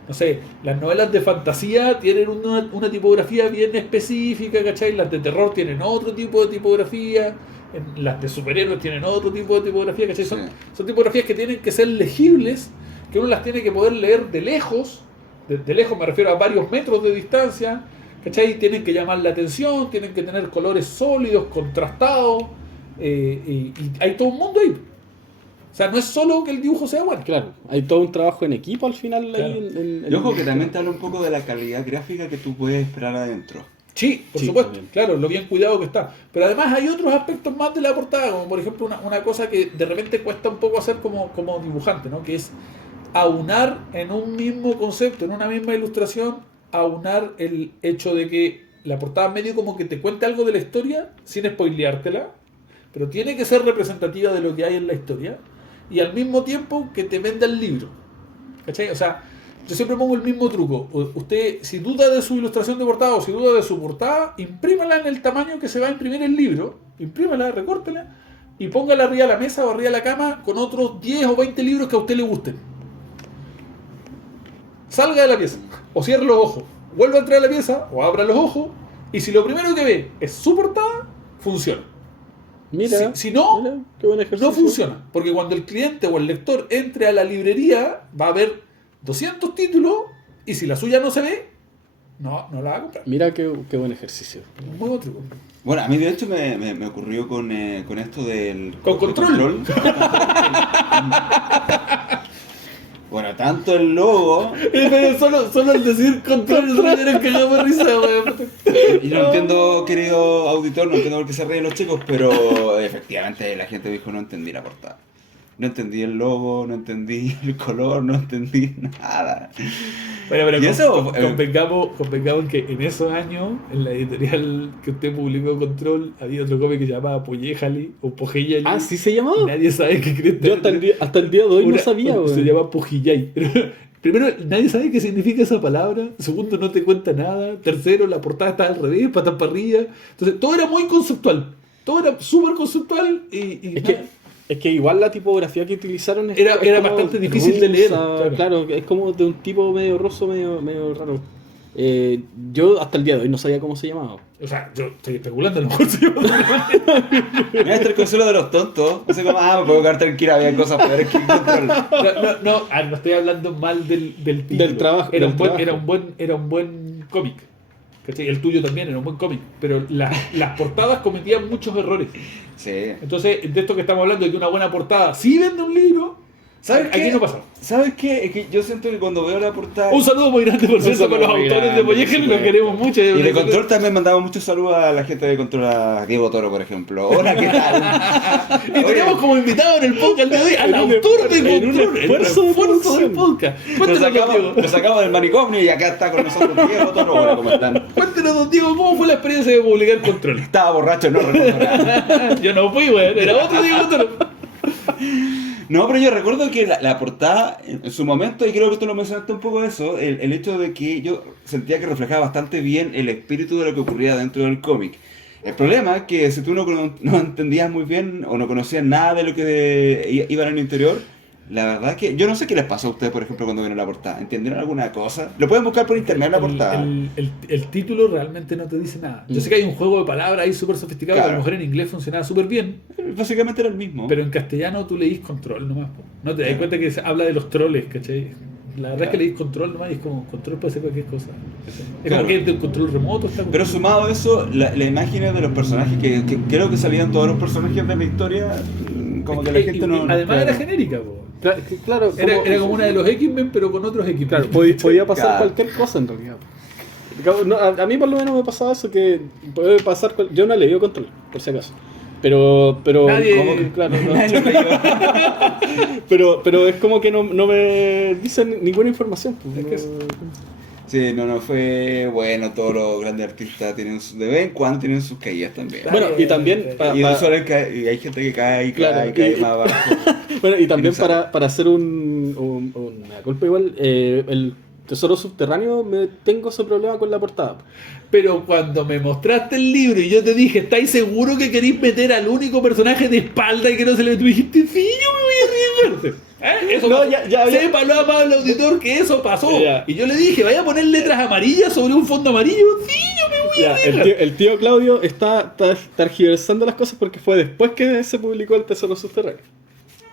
no sé, las novelas de fantasía tienen una tipografía bien específica, ¿cachai? Las de terror tienen otro tipo de tipografía, las de superhéroes tienen otro tipo de tipografía, ¿cachai? Son tipografías que tienen que ser legibles, que uno las tiene que poder leer de lejos, de lejos me refiero a varios metros de distancia, ¿cachai? Tienen que llamar la atención, tienen que tener colores sólidos, contrastados, y hay todo un mundo ahí. O sea, no es solo que el dibujo sea bueno. Claro, hay todo un trabajo en equipo al final. Claro. Ahí Y ojo que también te habla un poco de la calidad gráfica que tú puedes esperar adentro. Sí, por Sí, supuesto, también. claro, lo bien cuidado que está. Pero además hay otros aspectos más de la portada, como por ejemplo una cosa que de repente cuesta un poco hacer como dibujante, ¿no? Que es aunar en un mismo concepto, en una misma ilustración, aunar el hecho de que la portada medio como que te cuente algo de la historia sin spoileártela, pero tiene que ser representativa de lo que hay en la historia y al mismo tiempo que te venda el libro. ¿Cachai? O sea, yo siempre pongo el mismo truco. Usted, si duda de su ilustración de portada o si duda de su portada, imprímala en el tamaño que se va a imprimir el libro, imprímala, recórtela y póngala arriba de la mesa o arriba de la cama con otros 10 o 20 libros que a usted le gusten. Salga de la pieza o cierre los ojos. vuelva a entrar a la pieza o abra los ojos y si lo primero que ve es su portada, funciona. Mira, Si no, mira, qué buen ejercicio. no funciona. Porque cuando el cliente o el lector entre a la librería, va a ver 200 títulos y si la suya no se ve, no la va a comprar. Mira qué buen ejercicio. Muy buen truco. Bueno, a mí de hecho me ocurrió con esto del... Con control. Bueno, tanto el logo... Pero solo al decir control nos hubieran cagado de risa, weón. Y no entiendo, querido auditor, no entiendo por qué se ríen los chicos, pero efectivamente la gente dijo no entendí la portada. No entendí el logo, no entendí el color, no entendí nada. Bueno, pero ¿Y eso? convengamos que en esos años, en la editorial que usted publicó Control, había otro cómic que se llamaba Pollejali o Pojellali. Ah, ¿sí se llamaba? Nadie sabe qué cree. Yo hasta el día de hoy no sabía, Se weón. llama Pojillay. Primero, nadie sabe qué significa esa palabra. Segundo, no te cuenta nada. Tercero, la portada está al revés, patas para arriba. Entonces, todo era muy conceptual. Todo era súper conceptual y Es que igual la tipografía que utilizaron es Era como bastante difícil de leer, Claro, es como de un tipo medio ruso, medio raro. Yo hasta el día de hoy no sabía cómo se llamaba. O sea, yo estoy especulando, a lo mejor se llama. Mira, este es el consuelo de los tontos. No sé cómo, me puedo quedar tranquila, había cosas peores que el control. No estoy hablando mal del título. Del trabajo. Era del un buen cómic. ¿Cachai? El tuyo también era un buen cómic. Pero las portadas cometían muchos errores. Sí. Entonces, de esto que estamos hablando, de que una buena portada sí vende un libro, ¿Sabes aquí qué? no pasa. ¿Sabes qué? Es que yo siento que cuando veo la portada... Un saludo muy grande, por cierto, para los saludo muy autores de grande, Pollejel, por los supuesto. queremos mucho. Y de Control también mandamos muchos saludos a la gente de Control, a Diego Toro, por ejemplo. Hola, ¿qué tal? Y tenemos como invitado en el podcast de hoy al autor de en un Control, esfuerzo de del producción. podcast. Nos Cuéntanos, don Diego. sacamos del manicomio y acá está con nosotros Diego Toro. Hola, ¿cómo están? Cuéntanos, don Diego, ¿cómo fue la experiencia de publicar Control? Estaba borracho, no recuerdo nada. Yo no fui, weón, era otro Diego Toro. No, pero yo recuerdo que la portada, en su momento, y creo que tú lo mencionaste un poco eso, el hecho de que yo sentía que reflejaba bastante bien el espíritu de lo que ocurría dentro del cómic. El problema es que si tú no entendías muy bien o no conocías nada de lo que iba en el interior, la verdad es que yo no sé qué les pasó a ustedes, por ejemplo, cuando vieron la portada. ¿Entendieron alguna cosa? Lo pueden buscar por internet la portada. El título realmente no te dice nada. Yo sé que hay un juego de palabras ahí súper sofisticado que a Claro. lo mejor en inglés funcionaba súper bien, Básicamente era el mismo. pero en castellano tú leís Control nomás. Po. No te das cuenta que se habla de los troles, ¿cachai? La verdad es que leís Control nomás y es como Control puede ser cualquier cosa. ¿cachai? Es Claro. como que es de un control remoto. Está Pero sumado a eso, la imagen de los personajes, que creo que salían todos los personajes de la historia, como que la gente no... Además era claro. genérica, po. Claro, Era como una de los X-Men, pero con otros X-Men. Claro, podía pasar Claro. cualquier cosa en realidad. No, a mí por lo menos me pasaba eso que puede pasar. Yo no le dio Control, por si acaso. Pero Nadie- como que, claro, no. Nadie lo creyó. pero es como que no me dicen ninguna información. Pues, Es que es- Sí, no fue bueno. Todos los grandes artistas tienen de vez en cuando tienen sus caídas también. Bueno, y también Y, y hay gente que cae y Claro, cae y cae y- más abajo. bueno, y también Y no sabe. para hacer una culpa igual, el Tesoro Subterráneo tengo ese problema con la portada. Pero cuando me mostraste el libro y yo te dije, ¿estáis seguros que queréis meter al único personaje de espalda y que no se le... Tú dijiste, sí, yo me voy a arriesgar. Eso No, pasó. ya había- Sépa lo amable auditor que eso pasó. Ya. Y yo le dije, vaya a poner letras amarillas sobre un fondo amarillo. Sí, yo me voy a Ya, arriesgar. el tío Claudio está tergiversando las cosas porque fue después que se publicó el Tesoro Subterráneo.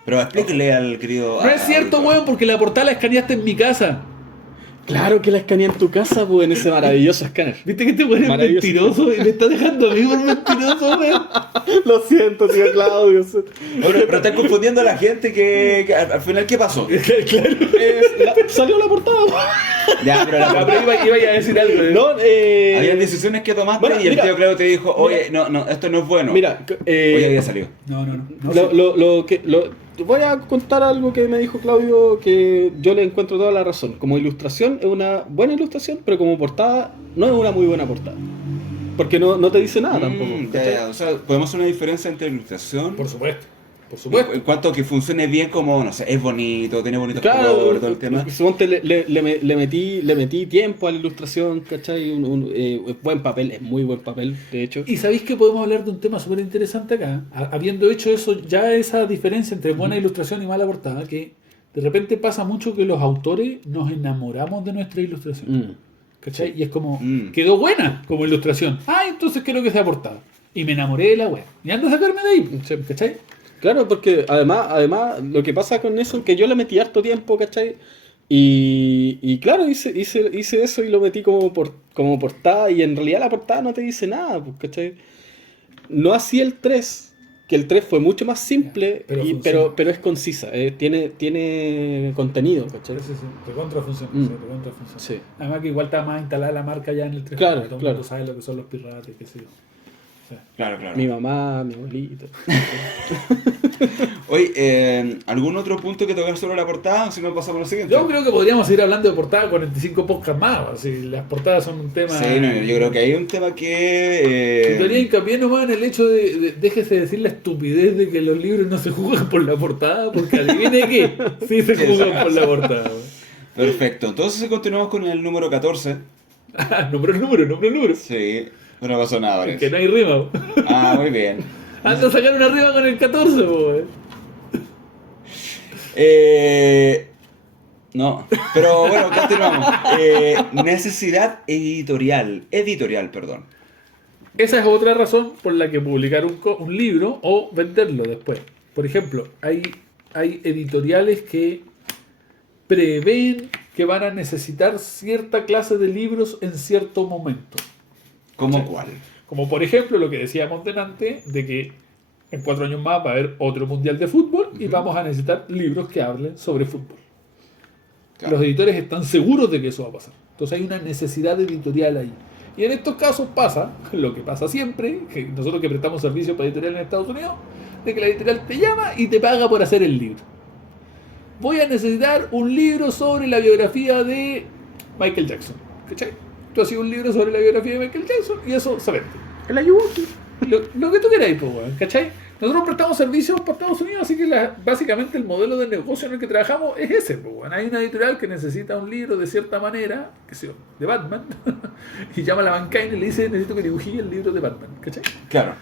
Pero explíquele al querido... No es cierto, auditor. weón, porque la portada la escaneaste en mi casa. Claro que la escaneé en tu casa, pues, en ese maravilloso escáner. ¿Viste que este weón es Maravilloso. mentiroso y me está dejando a mí por mentiroso, weón? Lo siento, tío Claudio. Pero estás confundiendo a la gente que al final, ¿qué pasó? Salió la portada. Ya, pero la Ya, pero iba a decir algo. No, había decisiones que tomaste bueno, y el mira, tío Claudio te dijo, oye, no, esto no es bueno. Mira, Hoy había salido. No. voy a contar algo que me dijo Claudio que yo le encuentro toda la razón. Como ilustración es una buena ilustración, pero como portada no es una muy buena portada. Porque no te dice nada tampoco. ¿cachai? Ya, o sea, podemos hacer una diferencia entre ilustración Por supuesto. Por supuesto. en cuanto a que funcione bien, como, no sé, es bonito, tiene bonitos Claro, colores, todo el tema. suponte le metí tiempo a la ilustración, ¿cachai? Buen papel, es muy buen papel, de hecho. Y sabéis que podemos hablar de un tema súper interesante acá, habiendo hecho eso, ya esa diferencia entre buena ilustración y mala portada, que de repente pasa mucho que los autores nos enamoramos de nuestra ilustración. ¿cachai? Sí. Y es como, Mm. quedó buena como ilustración. Ah, entonces quiero que sea portada. Y me enamoré de la wea. Y ando a sacarme de ahí, ¿cachai? Claro, porque además lo que pasa con eso es que yo le metí harto tiempo, ¿cachai? Y claro, hice eso y lo metí como portada, y en realidad la portada no te dice nada, pues, ¿cachai? No así el 3, que el 3 fue mucho más simple, Pero pero, funciona. pero es concisa, tiene contenido, ¿cachai? Sí, recontra funciona. Mm. Recontra funciona. Sí. Además que igual está más instalada la marca ya en el 3. Claro, Todo el claro. mundo sabe lo que son los piratas, qué sé yo. Claro, claro. Mi mamá, mi abuelita. Oye, ¿algún otro punto que tocar sobre la portada? O si no, pasamos a lo siguiente. Yo creo que podríamos seguir hablando de portada 45 podcasts más. Así, las portadas son un tema. Sí, no, yo creo que hay un tema que... Yo haría hincapié nomás en el hecho déjese decir la estupidez de que los libros no se juegan por la portada, porque adivine qué, sí se juegan por la portada. Perfecto, entonces continuamos con el número 14. Nombre el número. Sí, no pasó nada, parece. Que no hay rima. Ah, muy bien. Anda a sacar una rima con el 14, po. No, pero bueno, continuamos. Necesidad editorial, perdón. Esa es otra razón por la que publicar un libro o venderlo después. Por ejemplo, hay editoriales que prevén que van a necesitar cierta clase de libros en cierto momento. ¿Cómo Sí. cuál? Como por ejemplo lo que decíamos delante, de que en 4 años más va a haber otro mundial de fútbol y vamos a necesitar libros que hablen sobre fútbol. Claro. Los editores están seguros de que eso va a pasar. Entonces hay una necesidad editorial ahí. Y en estos casos pasa lo que pasa siempre, que nosotros que prestamos servicios para editoriales en Estados Unidos, de que la editorial te llama y te paga por hacer el libro. Voy a necesitar un libro sobre la biografía de Michael Jackson. ¿Cachai? Tú haces un libro sobre la biografía de Michael Jackson y eso se vende. El ayudo. Lo que tú queráis, pues, weón, ¿cachai? Nosotros prestamos servicios para Estados Unidos, así que básicamente el modelo de negocio en el que trabajamos es ese, pues, weón. Hay una editorial que necesita un libro de cierta manera, que sé yo, de Batman, y llama a la Mankind y le dice, necesito que dibujé el libro de Batman, ¿cachai? Claro.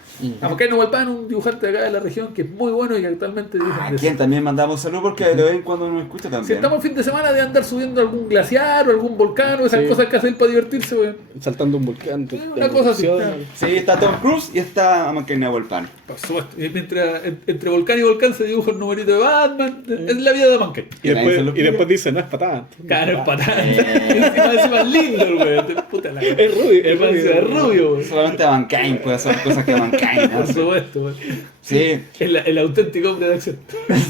A Mankind Hualpán, un dibujante de acá de la región que es muy bueno y que actualmente dibuja ¿A de quién también mandamos salud? Porque de vez en cuando nos escucha también. Si estamos en fin de semana de andar subiendo algún glaciar o algún volcán o esas Sí. cosas que hacen para divertirse, weón. Saltando un volcán. Una cosa así. Sí, está Tom Cruise y está Mankind Pan. Por supuesto. Y mientras entre volcán y volcán se dibuja un numerito de Batman. Es la vida de Mankind. Y nadie se lo después, y pide. después dice, no es patada. Claro, es patán. Encima es lindo el weón. Puta la Es rubio. es rubio, weón. Solamente Mankind puede hacer cosas que Mankind Por hace. supuesto, weón. Sí, El auténtico hombre de acción.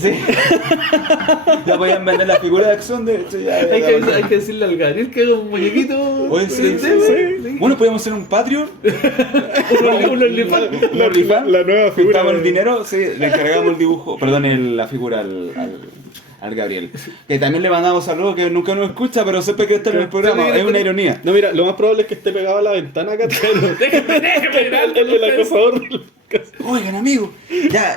sí. Ya podían vender la figura de acción, de hecho. Hay que decirle al Gabriel que haga un muñequito. Oye, sí, sí, sí. sí. Bueno, podríamos hacer un Patreon. Un OnlyFans. Un OnlyFans. La nueva figura. Juntamos el dinero, sí, le encargamos el dibujo, perdón, la figura al Gabriel. Que también le mandamos saludos, que nunca nos escucha, pero siempre que está en el programa. Es una ironía. No, mira, lo más probable es que esté pegado a la ventana acá. El acosador. Oigan, amigo. Ya,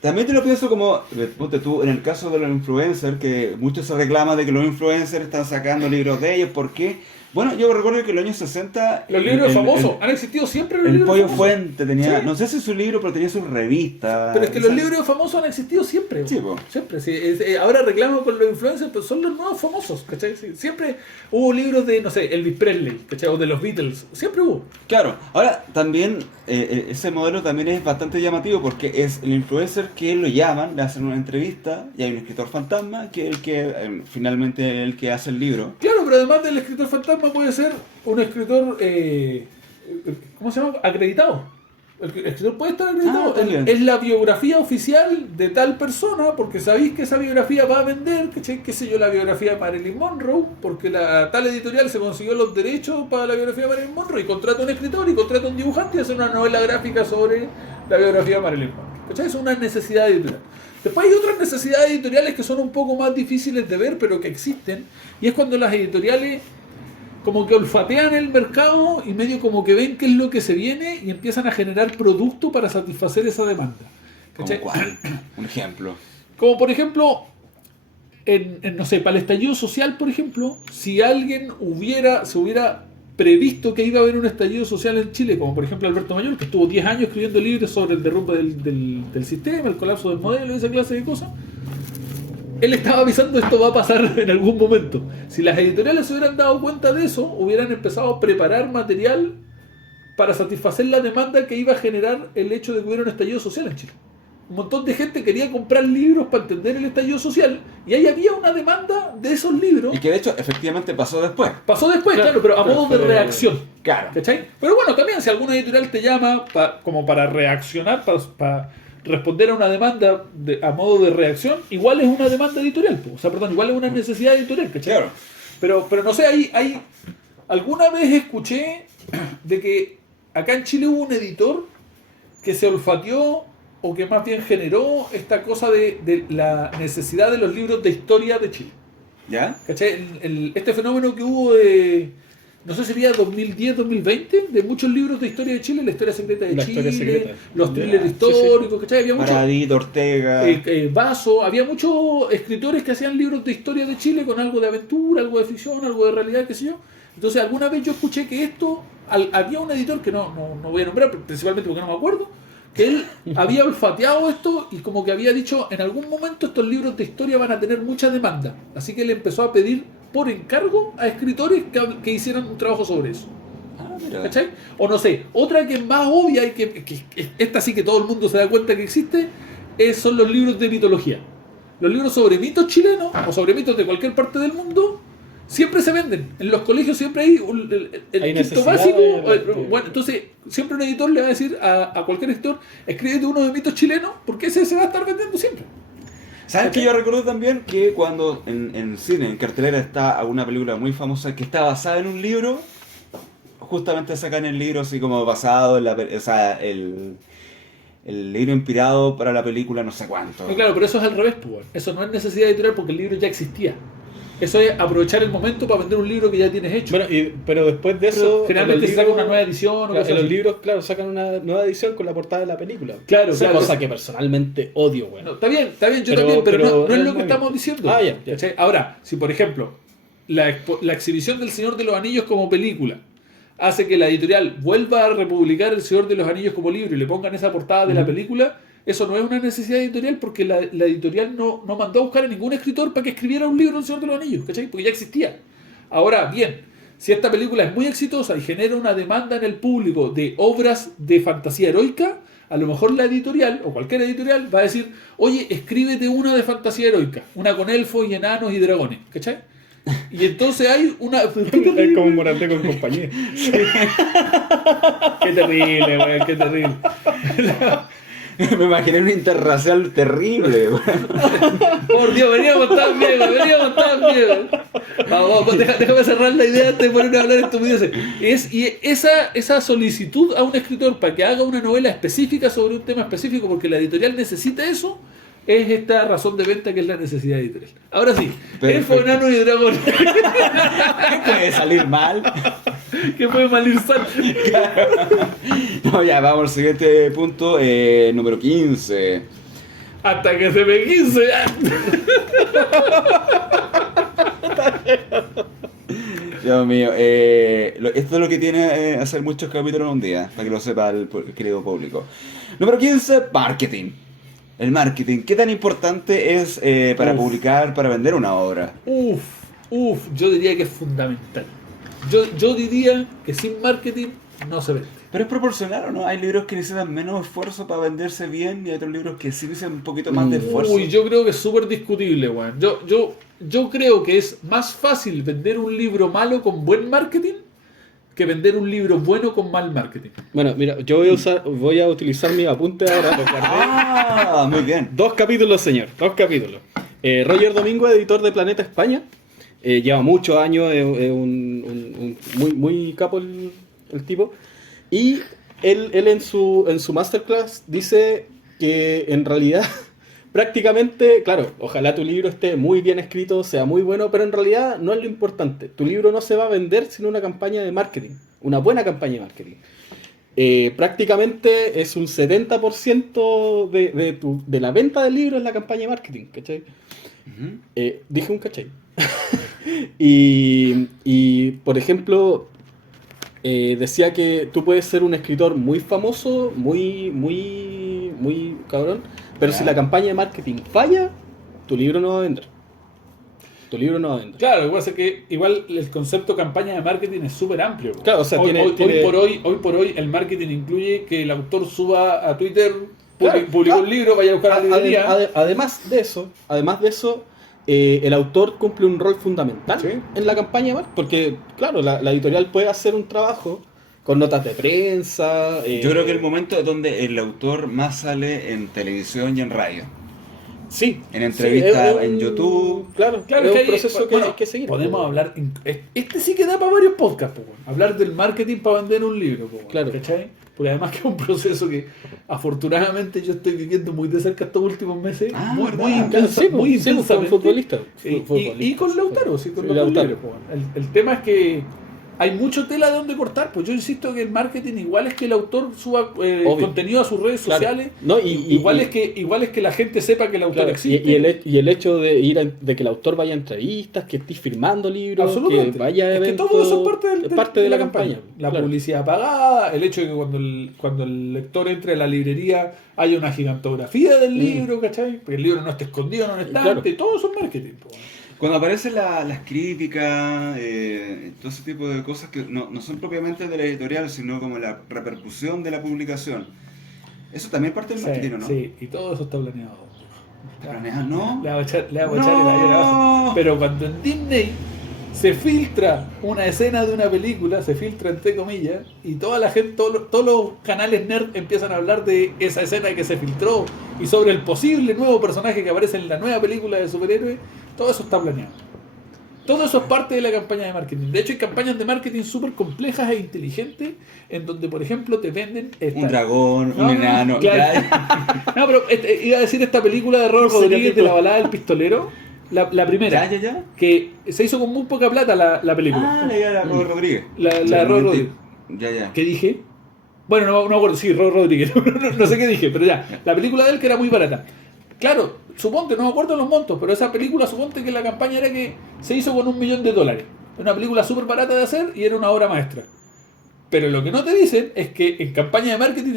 también te lo pienso como, ponte tú, en el caso de los influencers, que muchos se reclaman de que los influencers están sacando libros de ellos. ¿Por qué? Bueno, yo recuerdo que en los años 60... Los libros famosos. Han existido siempre los El libros Pollo famosos. Fuente tenía, Sí. no sé si su libro, pero tenía su revista. Pero es que los libros famosos han existido siempre. Sí, weón. po. Siempre. Sí. Ahora reclamo con los influencers, pero son los nuevos famosos. ¿Cachai? Sí. Siempre hubo libros de, no sé, Elvis Presley, ¿cachai? O de los Beatles. Siempre hubo. Claro, ahora también ese modelo también es bastante llamativo porque es el influencer que lo llaman, le hacen una entrevista y hay un escritor fantasma que es el que finalmente el que hace el libro. Claro, pero además del escritor fantasma puede ser un escritor, ¿cómo se llama? Acreditado. El escritor puede estar acreditado. también. Es la biografía oficial de tal persona, porque sabéis que esa biografía va a vender, ¿cachai? Qué sé yo, la biografía de Marilyn Monroe, porque la tal editorial se consiguió los derechos para la biografía de Marilyn Monroe y contrata a un escritor y contrata a un dibujante y hace una novela gráfica sobre la biografía de Marilyn Monroe. ¿Cachai? Es una necesidad editorial. Después hay otras necesidades editoriales que son un poco más difíciles de ver, pero que existen, y es cuando las editoriales como que olfatean el mercado y medio como que ven qué es lo que se viene y empiezan a generar producto para satisfacer esa demanda. ¿Cómo ¿Cachai? cuál? Un ejemplo. Como por ejemplo, no sé, para el estallido social, por ejemplo, si alguien se hubiera previsto que iba a haber un estallido social en Chile, como por ejemplo Alberto Mayor, que estuvo 10 años escribiendo libros sobre el derrumbe del sistema, el colapso del modelo y esa clase de cosas, él estaba avisando esto va a pasar en algún momento. Si las editoriales se hubieran dado cuenta de eso, hubieran empezado a preparar material para satisfacer la demanda que iba a generar el hecho de que hubiera un estallido social en Chile. Un montón de gente quería comprar libros para entender el estallido social y ahí había una demanda de esos libros. Y que de hecho efectivamente pasó después. Pasó después, claro, pero a modo de reacción. Claro. ¿Cachai? Pero bueno, también si alguna editorial te llama como para reaccionar, para responder a una demanda a modo de reacción, igual es una demanda editorial. O sea, perdón, igual es una necesidad editorial, ¿cachai? Claro. Pero no sé, alguna vez escuché de que acá en Chile hubo un editor que se olfateó o que más bien generó esta cosa de la necesidad de los libros de historia de Chile. ¿Ya? ¿Cachai? Este fenómeno que hubo de, no sé si sería 2010-2020, de muchos libros de historia de Chile, la historia secreta de Chile, los thrillers históricos, ¿cachai? Había muchos. Paradito, Ortega. Vaso, había muchos escritores que hacían libros de historia de Chile con algo de aventura, algo de ficción, algo de realidad, qué sé yo. Entonces alguna vez yo escuché que esto, había un editor que no voy a nombrar, principalmente porque no me acuerdo, que él había olfateado esto y como que había dicho, en algún momento estos libros de historia van a tener mucha demanda. Así que él empezó a pedir por encargo a escritores que hicieran un trabajo sobre eso. ¿Cachai? O no sé, otra que es más obvia y que esta sí que todo el mundo se da cuenta que existe, son los libros de mitología. Los libros sobre mitos chilenos o sobre mitos de cualquier parte del mundo siempre se venden. En los colegios siempre hay el quinto básico. Bueno, entonces siempre un editor le va a decir a cualquier editor, escríbete uno de mitos chilenos, porque ese se va a estar vendiendo siempre. ¿Sabes que yo recuerdo también que cuando en cine, en cartelera, está alguna película muy famosa que está basada en un libro, justamente sacan el libro así como basado en el libro inspirado para la película no sé cuánto. No, claro, pero eso es al revés, pues. Eso no es necesidad editorial porque el libro ya existía. Eso es aprovechar el momento para vender un libro que ya tienes hecho. Bueno, pero después de eso... Generalmente se saca una nueva edición o claro, en los libros, claro, sacan una nueva edición con la portada de la película. Claro, esa cosa que personalmente odio, güey. No, está bien, yo también, pero no es lo que estamos diciendo. Ah, ya. Ahora, si por ejemplo, la exhibición del Señor de los Anillos como película hace que la editorial vuelva a republicar El Señor de los Anillos como libro y le pongan esa portada de la película, eso no es una necesidad editorial porque la editorial no mandó a buscar a ningún escritor para que escribiera un libro del Señor de los Anillos, ¿cachai? Porque ya existía. Ahora, bien, si esta película es muy exitosa y genera una demanda en el público de obras de fantasía heroica, a lo mejor la editorial, o cualquier editorial, va a decir, oye, escríbete una de fantasía heroica, una con elfos y enanos y dragones, ¿cachai? Y entonces hay una... Es como Morandé con compañía. Qué terrible, güey, qué terrible. Me imaginé un interracial terrible. Por Dios, veníamos tan bien. Vamos, déjame cerrar la idea antes de ponerme a hablar estupideces. Y esa solicitud a un escritor para que haga una novela específica sobre un tema específico, porque la editorial necesita eso, es esta razón de venta que es la necesidad editorial. Ahora sí, elfo, enano y dragón. ¿Qué puede salir mal? ¿Qué puede mal ir sal? No, ya, vamos al siguiente punto, número 15. Hasta que se me quince. Dios mío, esto es lo que tiene hacer muchos capítulos en un día, para que lo sepa el querido público. Número 15, marketing. El marketing, ¿qué tan importante es para publicar, para vender una obra? Yo diría que es fundamental. Yo diría que sin marketing no se vende. Pero es proporcional, ¿o no? Hay libros que necesitan menos esfuerzo para venderse bien y hay otros libros que sí necesitan un poquito más de esfuerzo. Yo creo que es súper discutible, weón. Yo creo que es más fácil vender un libro malo con buen marketing que vender un libro bueno con mal marketing. Bueno, mira, yo voy a utilizar mi apunte ahora. Muy bien. 2 capítulos, señor. 2 capítulos. Roger Domingo, editor de Planeta España. Lleva muchos años, es un muy capo el tipo. Y él en su masterclass dice que en realidad prácticamente, claro, ojalá tu libro esté muy bien escrito, sea muy bueno, pero en realidad no es lo importante. Tu libro no se va a vender sin una campaña de marketing, una buena campaña de marketing. Prácticamente es un 70% de la venta del libro es la campaña de marketing, ¿cachai? Dije un cachai. y por ejemplo, decía que tú puedes ser un escritor muy famoso, muy cabrón, pero si la campaña de marketing falla, tu libro no va a vender. Tu libro no va a vender. Claro, lo que pasa es que igual el concepto de campaña de marketing es súper amplio. Claro, o sea, hoy, tiene- hoy por hoy el marketing incluye que el autor suba a Twitter, Claro. publicó un libro, vaya a buscar a la librería. Además de eso, el autor cumple un rol fundamental Sí. en la campaña de marketing, porque claro, la editorial puede hacer un trabajo con notas de prensa. Yo creo que el momento donde el autor más sale en televisión y en radio. Sí. En entrevistas Sí, es en un- YouTube. Claro, Claro, es que un hay- proceso bueno, que hay que seguir. Podemos po. hablar. Este sí que da para varios podcasts, po, weón. Hablar del marketing para vender un libro, po, weón, Claro. ¿cachai? Porque además que es un proceso que afortunadamente yo estoy viviendo muy de cerca estos últimos meses. Ah, muy, ¿verdad? muy intensa, Sí, muy sí, fue un intensamente. futbolista. Y con Lautaro, sí, con Sí, los dos Lautaro. libros, po, weón. El tema es que hay mucho tela de donde cortar. Pues yo insisto que el marketing igual es que el autor suba Obvio. contenido a sus redes Claro. sociales. No, igual es que la gente sepa que el autor Claro, existe. y el hecho de que el autor vaya a entrevistas, que esté firmando libros, que Absolutamente. vaya a Es que eventos, todo eso es parte de la campaña. La Claro. publicidad pagada, el hecho de que cuando el lector entre a la librería haya una gigantografía del libro, ¿cachai? Porque el libro no esté escondido en un estante, Claro. todo eso es marketing. Po. Cuando aparecen las críticas, todo ese tipo de cosas que no son propiamente de la editorial, sino como la repercusión de la publicación. Eso también parte del marketing, ¿o ¿no? Sí, y todo eso está planeado. ¿Está planeado? ¿No? Le hago echar ¡No! el aire abajo. Pero cuando en Disney se filtra una escena de una película, se filtra entre comillas, y toda la gente, todos los canales nerd empiezan a hablar de esa escena que se filtró y sobre el posible nuevo personaje que aparece en la nueva película de superhéroes, todo eso está planeado. Todo eso es parte de la campaña de marketing. De hecho, hay campañas de marketing súper complejas e inteligentes en donde, por ejemplo, te venden Un dragón, No, un enano. claro. No, pero iba a decir esta película de Robert Sí, Rodríguez tipo- de la balada del pistolero, la primera, Ya. que se hizo con muy poca plata la película. Ah, la idea de Robert Rodríguez. La de Robert Rodríguez. Ya. ¿Qué dije? Bueno, no me acuerdo, sí, Robert Rodríguez. No sé qué dije, pero ya. La película de él que era muy barata. Claro, suponte, no me acuerdo los montos, pero esa película, suponte que la campaña era que se hizo con $1 millón. Una película súper barata de hacer y era una obra maestra. Pero lo que no te dicen es que en campaña de marketing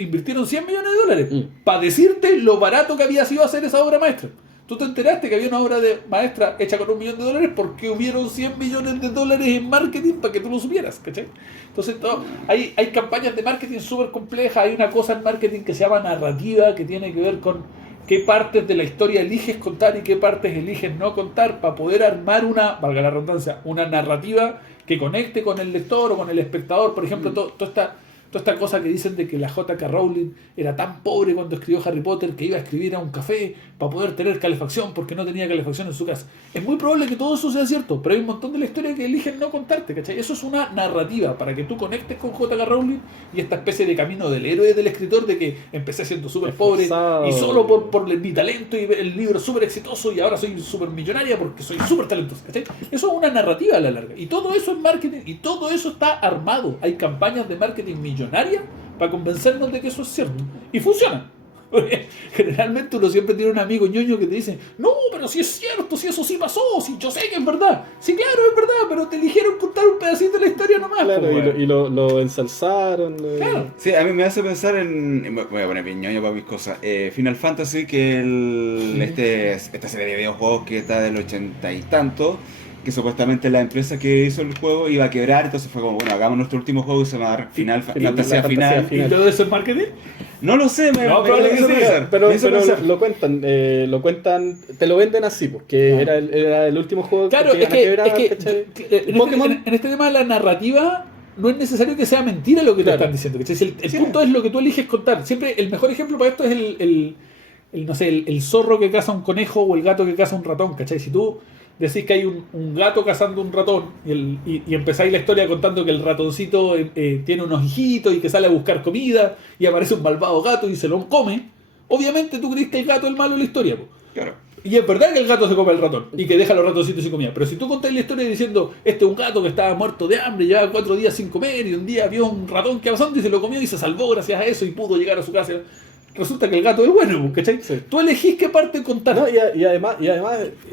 invirtieron $100 millones para decirte lo barato que había sido hacer esa obra maestra. Tú te enteraste que había una obra maestra hecha con $1 millón porque hubieron $100 millones en marketing para que tú lo supieras, ¿cachai? Entonces hay campañas de marketing súper complejas. Hay una cosa en marketing que se llama narrativa, que tiene que ver con qué partes de la historia eliges contar y qué partes eliges no contar para poder armar valga la redundancia, una narrativa que conecte con el lector o con el espectador. Por ejemplo, toda esta cosa que dicen de que la J.K. Rowling era tan pobre cuando escribió Harry Potter que iba a escribir a un café para poder tener calefacción porque no tenía calefacción en su casa. Es muy probable que todo eso sea cierto, pero hay un montón de la historia que eligen no contarte, ¿cachai? Eso es una narrativa para que tú conectes con J.K. Rowling y esta especie de camino del héroe del escritor de que empecé siendo súper pobre Esforzado. y solo por mi talento y el libro súper exitoso y ahora soy súper millonaria porque soy súper talentoso, ¿cachai? Eso es una narrativa a la larga y todo eso es marketing y todo eso está armado. Hay campañas de marketing millonarias para convencernos de que eso es cierto y funciona. Porque generalmente uno siempre tiene un amigo ñoño que te dice, no, pero si es cierto, si eso sí pasó, si yo sé que es verdad. Sí, claro, es verdad, pero te eligieron contar un pedacito de la historia nomás. Claro, po, weón. y lo ensalzaron. Claro. Sí, a mí me hace pensar en. Voy a poner piñoño para mis cosas. Final Fantasy, que esta serie de videojuegos que está del 80 y tanto, que supuestamente la empresa que hizo el juego iba a quebrar, entonces fue como, bueno, hagamos nuestro último juego y se va a dar Fantasía la Final. fantasía ¿Y todo eso es marketing? No lo sé, me probable que hizo sí, pensar, Pero me hizo pensar. lo cuentan, te lo venden así, porque era el último juego Claro, que iban a quebrar, ¿cachai? Pokémon. en este tema de la narrativa no es necesario que sea mentira lo que Claro. te están diciendo. ¿Cachai? El punto es lo que tú eliges contar. Siempre el mejor ejemplo para esto es el zorro que caza un conejo o el gato que caza un ratón. ¿Cachai? Si tú decís que hay un gato cazando un ratón y empezáis la historia contando que el ratoncito tiene unos hijitos y que sale a buscar comida y aparece un malvado gato y se lo come, obviamente tú crees que el gato es el malo de la historia, po. Claro. Y es verdad que el gato se come al ratón y que deja a los ratoncitos sin comida. Pero si tú contás la historia diciendo, este es un gato que estaba muerto de hambre, llevaba 4 días sin comer y un día vio un ratón que pasando y se lo comió y se salvó gracias a eso y pudo llegar a su casa. Resulta que el gato es bueno, ¿cachai? Sí. Tú elegís qué parte contar. No, y además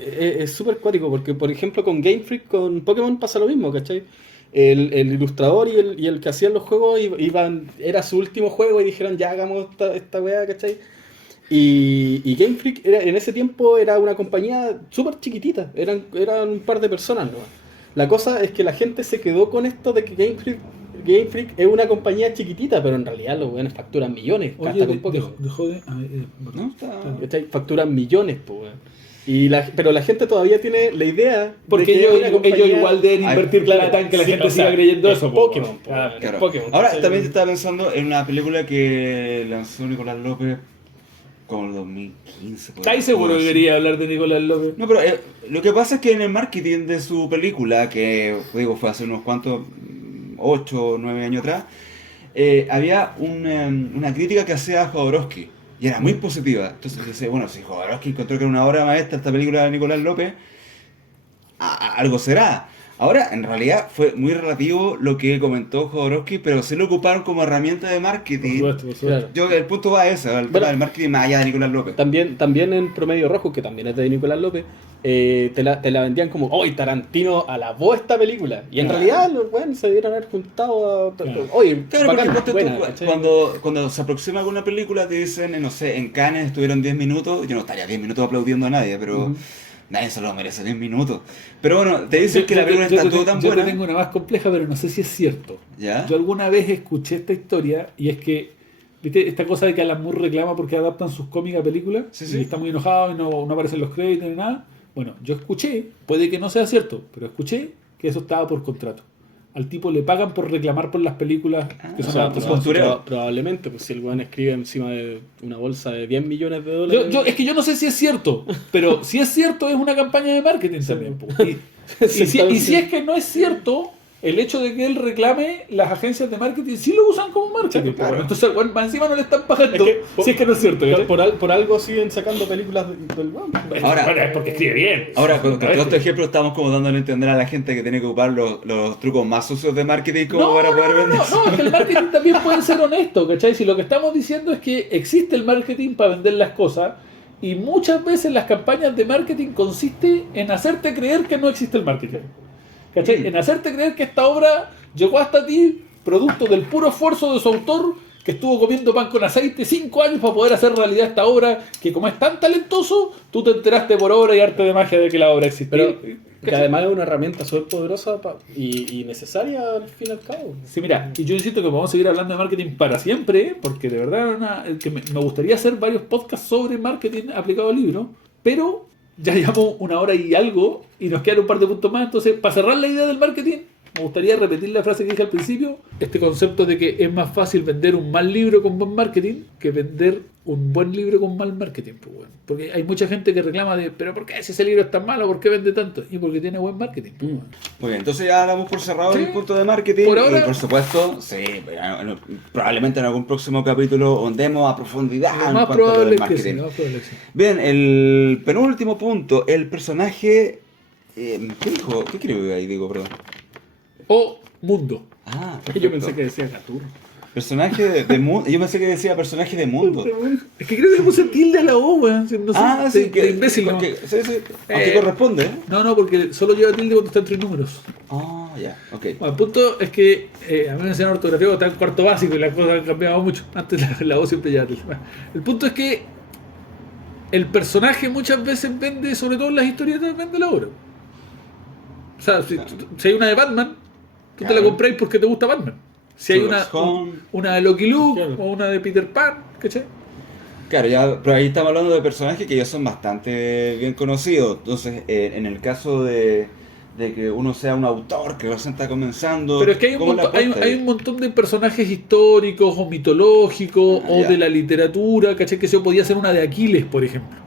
es súper cuático, porque por ejemplo con Game Freak, con Pokémon pasa lo mismo, ¿cachai? El ilustrador y el que hacían los juegos era su último juego y dijeron, ya hagamos esta weá, ¿cachai? Y Game Freak en ese tiempo era una compañía súper chiquitita, eran un par de personas, ¿no? La cosa es que la gente se quedó con esto de que Game Freak es una compañía chiquitita, pero en realidad los weones facturan millones. Oye, hasta con Pokémon. dejó de... ¿No? Está... ¿Cachai? Facturan millones, pues, weón. Pero la gente todavía tiene la idea Porque de que ellos, es una compañía- ellos igual deben invertir Claro, plata en que la sí, gente o siga sea, creyendo es eso. Pokémon, po, Claro. Claro. Pokémon. Ahora, ¿Cachai? también estaba pensando en una película que lanzó Nicolás López como el 2015. por ahí, ¿Estáis seguro que así. quería hablar de Nicolás López? No, pero lo que pasa es que en el marketing de su película, que digo fue hace unos cuantos, 8 o 9 años atrás, había una crítica que hacía a Jodorowsky y era muy positiva. Entonces dice, bueno, si Jodorowsky encontró que era una obra maestra esta película de Nicolás López, algo será. Ahora, en realidad fue muy relativo lo que comentó Jodorowsky, pero se lo ocuparon como herramienta de marketing. Por supuesto. Claro. Yo, el punto va a ese, al tema del marketing más allá de Nicolás López. También en Promedio Rojo, que también es de Nicolás López, te la vendían como, ¡oye, Tarantino alabó esta película! Y en Claro. realidad los buenos se debieron haber juntado a... Claro. Oye, Claro, bacán, porque ponte tú, buena, ¿cachai? cuando se aproxima alguna película te dicen, no sé, en Cannes estuvieron 10 minutos, yo no estaría 10 minutos aplaudiendo a nadie, pero Ujú. nadie se lo merece 10 minutos. Pero bueno, te dicen que la película está todo tan Yo buena. te tengo una más compleja, pero no sé si es cierto. ¿Ya? Yo alguna vez escuché esta historia y es que, ¿viste? Esta cosa de que Alan Moore reclama porque adaptan sus cómics a películas Sí, sí. y está muy enojado y no aparecen los créditos ni nada. Bueno, yo escuché, puede que no sea cierto, pero escuché que eso estaba por contrato. Al tipo le pagan por reclamar por las películas que o son sea, adaptadas. pues, postureo. Probablemente, pues si el weón escribe encima de una bolsa de 10 millones de dólares... Es que yo no sé si es cierto, pero si es cierto es una campaña de marketing también. Po. Y si es que no es cierto, el hecho de que él reclame, las agencias de marketing sí lo usan como marketing. Sí, claro. Po. Entonces, bueno, más encima no le están pagando. Es que, si es que no es cierto. ¿cachai? por algo siguen sacando películas del weón. Ahora- Bueno, es porque escribe bien. Ahora, con todo ¿Sabes? este ejemplo estamos como dándole a entender a la gente que tiene que ocupar los trucos más sucios de marketing como No, para poder vender. no, es que el marketing también puede ser honesto, ¿cachai? Si lo que estamos diciendo es que existe el marketing para vender las cosas y muchas veces las campañas de marketing consiste en hacerte creer que no existe el marketing. ¿Cachai? En hacerte creer que esta obra llegó hasta ti producto del puro esfuerzo de su autor que estuvo comiendo pan con aceite 5 años para poder hacer realidad esta obra que como es tan talentoso, tú te enteraste por obra y arte de magia de que la obra existe. Pero que además es una herramienta súper poderosa y necesaria al fin y al cabo. Sí, mira, y yo insisto que vamos a seguir hablando de marketing para siempre, porque de verdad me gustaría hacer varios podcasts sobre marketing aplicado al libro, pero ya llevamos 1 hora y algo y nos quedan un par de puntos más. Entonces, para cerrar la idea del marketing, me gustaría repetir la frase que dije al principio, este concepto de que es más fácil vender un mal libro con buen marketing que vender un buen libro con mal marketing. Pues, bueno. Porque hay mucha gente que reclama de, pero ¿por qué si ese libro es tan malo? ¿Por qué vende tanto? Y porque tiene buen marketing. Pues, bueno. Muy bien, entonces ya damos por cerrado Sí. el punto de marketing. Por ahora- Y por supuesto, sí, probablemente en algún próximo capítulo ondemos a profundidad Lo en más cuanto a lo probable del es que sí, marketing. lo más probable es que sí. Bien, el penúltimo punto, el personaje... ¿qué dijo? ¿Qué escribió ahí? Digo, perdón. O mundo. Ah, Yo perfecto. pensé que decía Gatur. Personaje de mundo. Yo pensé que decía personaje de mundo. Es que creo que le puse tilde a la O, weón. No sé, Sí, de imbécil. ¿no? porque, sí, sí, aunque corresponde, ¿eh? No, porque solo lleva tilde cuando está en 3 números. Ah, ya, ok. Bueno, el punto es que a mí me enseñaron ortografía cuando estaba en cuarto básico y las cosas han cambiado mucho. Antes la O siempre llevaba tilde. Bueno, el punto es que el personaje muchas veces vende, sobre todo en las historietas, vende la obra. O sea, si hay una de Batman, tú te la Claro. compráis porque te gusta Batman. Si hay Sherlock Holmes. una de Lucky Luke Claro. o una de Peter Pan, ¿cachai? Claro, ya, pero ahí estamos hablando de personajes que ya son bastante bien conocidos. Entonces, en el caso de que uno sea un autor que recién está comenzando. Pero es que hay un, ¿cómo la montón, hay apuesta ahí? un montón de personajes históricos o mitológicos o Ya. de la literatura, ¿cachai? Que se podía ser una de Aquiles, por ejemplo.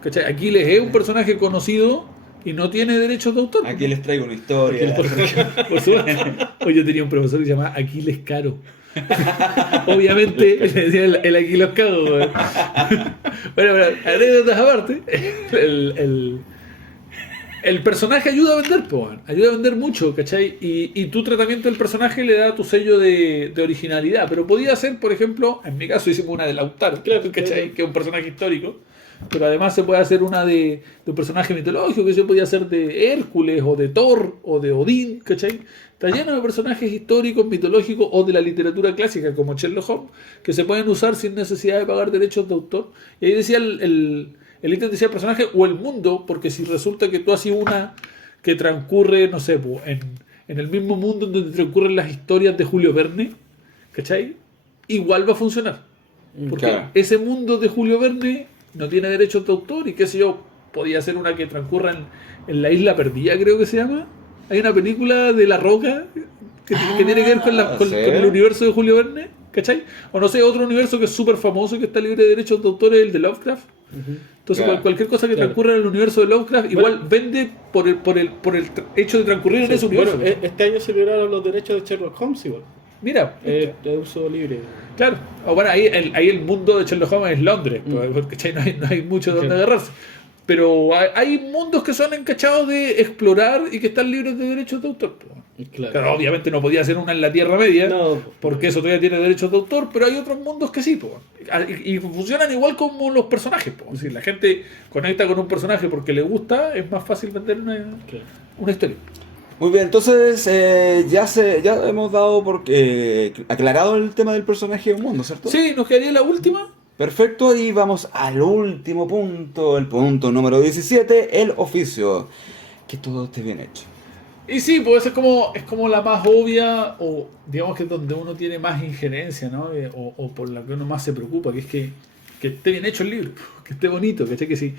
¿Cachai? Aquiles es un personaje conocido y no tiene derechos de autor. Aquí les traigo una historia. Por supuesto. Hoy yo tenía un profesor que se llamaba Aquiles Caro. Obviamente le decía el Aquiles Caro. Bueno, pero anécdotas aparte, el personaje ayuda a vender, po, man. Ayuda a vender mucho, ¿cachai? Y tu tratamiento del personaje le da tu sello de originalidad. Pero podía ser, por ejemplo, en mi caso hicimos una de Lautaro, ¿cachai? Que es un personaje histórico. Pero además se puede hacer una de un personaje mitológico, que se podía hacer de Hércules, o de Thor, o de Odín, ¿cachai? está lleno de personajes históricos, mitológicos o de la literatura clásica, como Sherlock Holmes, que se pueden usar sin necesidad de pagar derechos de autor. Y ahí decía el ítem decía el personaje o el mundo, porque si resulta que tú haces una que transcurre, no sé, pues, en el mismo mundo en donde transcurren las historias de Julio Verne, ¿cachai? Igual va a funcionar. Porque Claro. ese mundo de Julio Verne no tiene derechos de autor y qué sé yo, podía ser una que transcurra en la isla perdida, creo que se llama. Hay una película de La Roca que tiene que ver con ¿sí? el universo de Julio Verne, ¿cachai? O no sé, otro universo que es súper famoso, que está libre de derechos de autor, es el de Lovecraft. Entonces Claro. cualquier cosa que Claro. transcurra en el universo de Lovecraft igual vende por el hecho de transcurrir en ese universo. Bueno, este año se liberaron los derechos de Sherlock Holmes igual. Mira, De uso libre. claro. O bueno, ahí el mundo de Sherlock Holmes es Londres, ¿cachai? No hay mucho de donde Claro. agarrarse. Pero hay mundos que son encachados de explorar y que están libres de derechos de autor. Claro. Claro, obviamente no podía ser una en la Tierra Media, No. porque eso todavía tiene derechos de autor, pero hay otros mundos que sí, po. Y funcionan igual como los personajes. Po. Si la gente conecta con un personaje porque le gusta, es más fácil vender una historia. Muy bien, entonces ya hemos dado aclarado el tema del personaje de un mundo, ¿cierto? Sí, nos quedaría la última. Perfecto, y vamos al último punto, el punto número 17, el oficio. Que todo esté bien hecho. Y sí, pues es como la más obvia, o digamos que es donde uno tiene más injerencia, ¿no? O por la que uno más se preocupa, que es que esté bien hecho el libro, que esté bonito, ¿cachai? Que si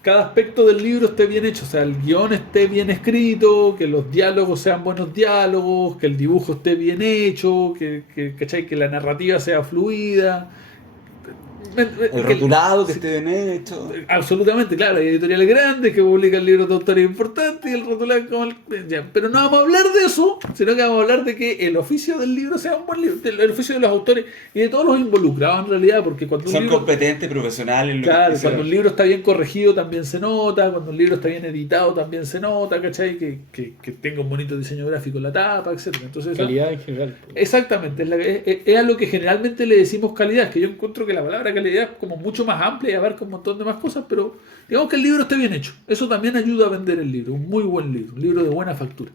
cada aspecto del libro esté bien hecho, o sea, el guión esté bien escrito, que los diálogos sean buenos diálogos, que el dibujo esté bien hecho, ¿cachai? Que la narrativa sea fluida. El rotulado que esté bien hecho. Absolutamente, claro, hay editoriales grandes que publican libros de autores importantes y el rotulado es como ya, pero no vamos a hablar de eso, sino que vamos a hablar de que el oficio del libro sea un buen libro, el oficio de los autores y de todos los involucrados en realidad, porque cuando un Son libro, competentes, profesionales. en lo que claro, hicieron. cuando un libro está bien corregido también se nota, cuando un libro está bien editado también se nota, ¿cachai? Que tenga un bonito diseño gráfico en la tapa, etcétera. Entonces, Calidad en general. exactamente, es a lo que generalmente le decimos calidad, que yo encuentro que la palabra calidad es como mucho más amplia y abarca un montón de más cosas, pero digamos que el libro esté bien hecho. Eso también ayuda a vender el libro, un muy buen libro, un libro de buena factura.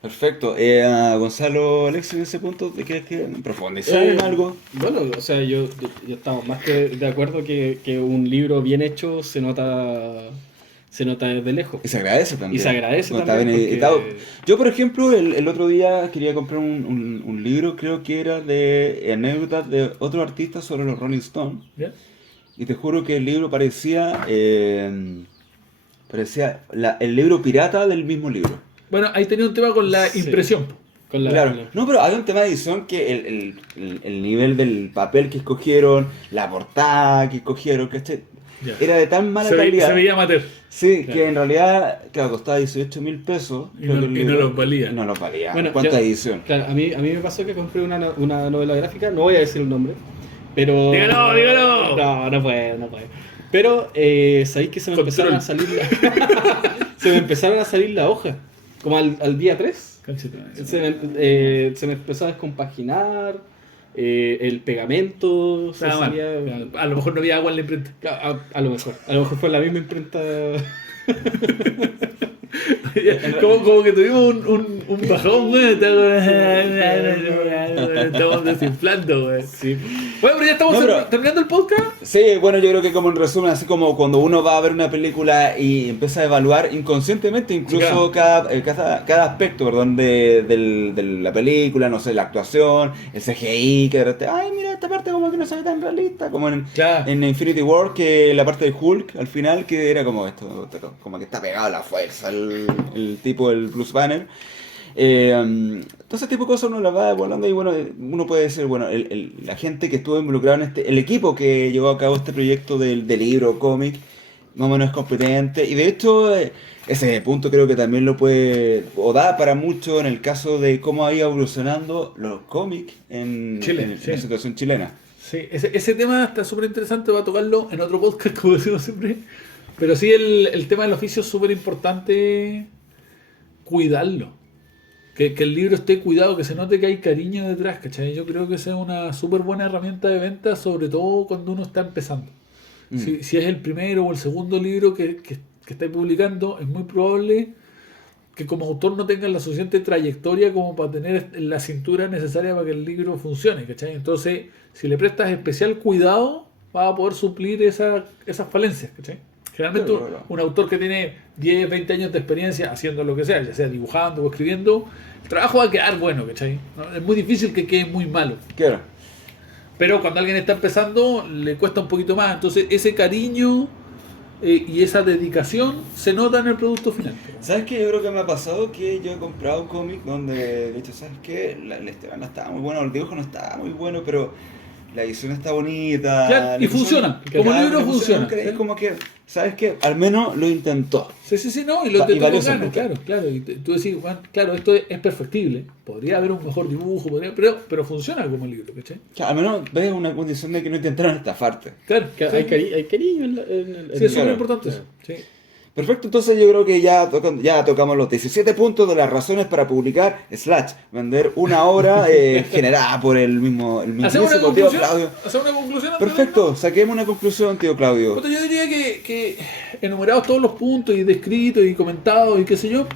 Perfecto. Gonzalo, Alex, en ese punto, ¿quieres que profundizar en algo? Bueno, o sea, yo estamos más que de acuerdo que un libro bien hecho se nota desde lejos. Y se agradece también. Y se agradece Cuando también, está bien porque- editado. Yo, por ejemplo, el otro día quería comprar un libro, creo que era de anécdotas de otro artista sobre los Rolling Stones. ¿Ya? Y te juro que el libro parecía el libro pirata del mismo libro. Bueno, ahí tenía un tema con la Sí. impresión. Con la, Claro. No, pero hay un tema de edición que el nivel del papel que escogieron, la portada que escogieron, ¿cachai? Ya. Era de tan mala Se calidad. veía amateur. Sí, Claro. que en realidad, claro, costaba 18.000 pesos. Y creo no- que el y no libro- los valía. No los valía. Bueno, ¿Cuánta yo- edición? Claro, a mí me pasó que compré una novela gráfica, no voy a decir el nombre, pero... Dígalo, dígalo. No puedo. Pero, ¿sabéis que se me Control. empezaron a salir se me empezaron a salir las hojas? Como al día 3. Cachete. Se me empezó a descompaginar, el pegamento se Estaba mal. salía... A lo mejor no había agua en la imprenta. A lo mejor fue la misma imprenta... como que tuvimos un bajón, güey. Estamos desinflando, güey. Sí. Bueno, pero ya estamos No, pero- terminando el podcast. Sí, bueno, yo creo que como en resumen, así como cuando uno va a ver una película y empieza a evaluar inconscientemente incluso cada aspecto, perdón, de la película, no sé, la actuación, el CGI, que de repente, ay, mira, esta parte como que no se ve tan realista, como Claro. en Infinity War, que la parte de Hulk, al final, que era como esto, como que está pegado a la fuerza, el tipo, el Bruce Banner. Todo ese tipo de cosas uno las va evaluando y bueno, uno puede decir, bueno, la gente que estuvo involucrada en el equipo que llevó a cabo este proyecto del libro, cómic, más o menos es competente y de hecho ese punto creo que también lo puede, o da para mucho en el caso de cómo ha ido evolucionando los cómics en Chile, en sí. la situación chilena. Sí, ese tema está súper interesante, voy a tocarlo en otro podcast, como decimos siempre. Pero sí, el tema del oficio es súper importante cuidarlo. Que el libro esté cuidado, que se note que hay cariño detrás, ¿cachai? Yo creo que esa es una súper buena herramienta de venta, sobre todo cuando uno está empezando. Si es el primero o el segundo libro que estáis publicando, es muy probable que como autor no tengas la suficiente trayectoria como para tener la cintura necesaria para que el libro funcione, ¿cachai? Entonces, si le prestas especial cuidado, vas a poder suplir esas falencias, ¿cachai? Generalmente Claro. un autor que tiene 10, 20 años de experiencia haciendo lo que sea, ya sea dibujando o escribiendo, el trabajo va a quedar bueno, ¿cachai? ¿No? Es muy difícil que quede muy malo. Claro. Pero cuando alguien está empezando, le cuesta un poquito más. Entonces, ese cariño y esa dedicación se nota en el producto final. ¿Sabes qué? Yo creo que me ha pasado que yo he comprado un cómic donde, de hecho, ¿sabes qué? La historia no estaba muy buena, el dibujo no estaba muy bueno, pero la edición está bonita. Claro, y funciona, como el libro funciona. Es como que, ¿sabes qué? Al menos lo intentó. Sí, no, y lo Y intentó valió con ganas, siempre. claro. Y tú decís, bueno, claro, esto es perfectible. Podría haber un mejor dibujo, pero funciona como libro, ¿cachai? Que al menos ves una condición de que no intentaron estafarte. Claro, Que sí. hay cariño en Sí, es súper Claro. importante eso. Sí. Perfecto, entonces yo creo que ya tocamos los 17 puntos de las razones para publicar / vender una obra generada por el ¿Hacemos una mismísimo tío conclusión? Claudio. ¿Hacemos una conclusión? antes de Perfecto, saquemos una conclusión, tío Claudio. Puta, yo diría que enumerados todos los puntos y descritos y comentados y qué sé yo,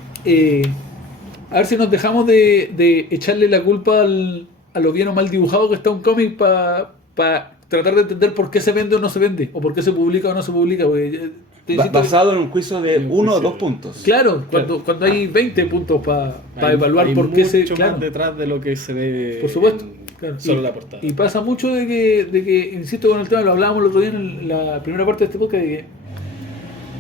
a ver si nos dejamos de echarle la culpa a lo bien o mal dibujado que está un cómic para tratar de entender por qué se vende o no se vende, o por qué se publica o no se publica. Porque, Basado en un juicio de Un 1 o juicio. 2 puntos. claro, cuando hay 20 puntos para evaluar hay por qué se... mucho Claro, más detrás de lo que se ve. por supuesto. en Claro. Solo Y- la portada. Y pasa mucho de que, insisto con el tema, lo hablábamos el otro día en la primera parte de este podcast, de que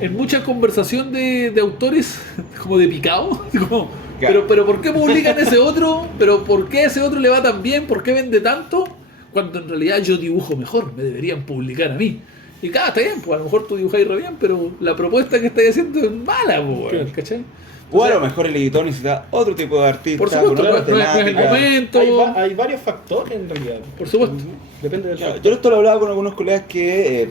en mucha conversación de autores, como de picado, como, Claro. pero ¿por qué publican ese otro? ¿Pero por qué ese otro le va tan bien? ¿Por qué vende tanto? Cuando en realidad yo dibujo mejor, me deberían publicar a mí. Y está bien, pues a lo mejor tú dibujáis re bien, pero la propuesta que estáis haciendo es mala, pues, Claro. ¿cachai? O a sea, lo mejor el editor necesita otro tipo de artista. Por supuesto, con otra no es el temática. momento. Hay varios factores en realidad. Por supuesto. Depende del Claro, factor. yo esto lo hablaba con algunos colegas que,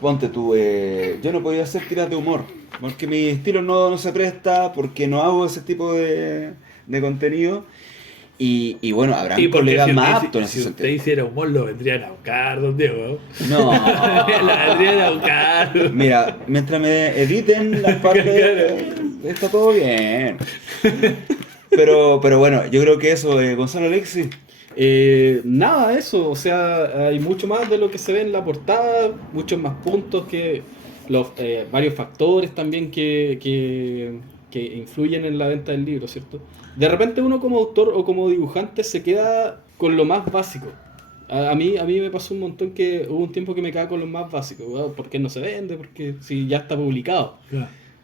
ponte tú, yo no podía hacer tiras de humor, porque mi estilo no se presta, porque no hago ese tipo de contenido. Y bueno, habrán Sí, porque colegas si más usted- aptos en si ese usted sentido. hiciera humor, lo vendrían a buscar, don Diego. No, La vendrían a buscar. mira, mientras me editen las partes, está todo bien. Pero bueno, yo creo que eso, Gonzalo Alexis. Nada, eso, o sea, hay mucho más de lo que se ve en la portada, muchos más puntos que los varios factores también que influyen en la venta del libro, ¿cierto? De repente uno como autor o como dibujante se queda con lo más básico. A mí me pasó un montón que hubo un tiempo que me quedaba con lo más básico. Bueno, ¿por qué no se vende? Porque si ya está publicado.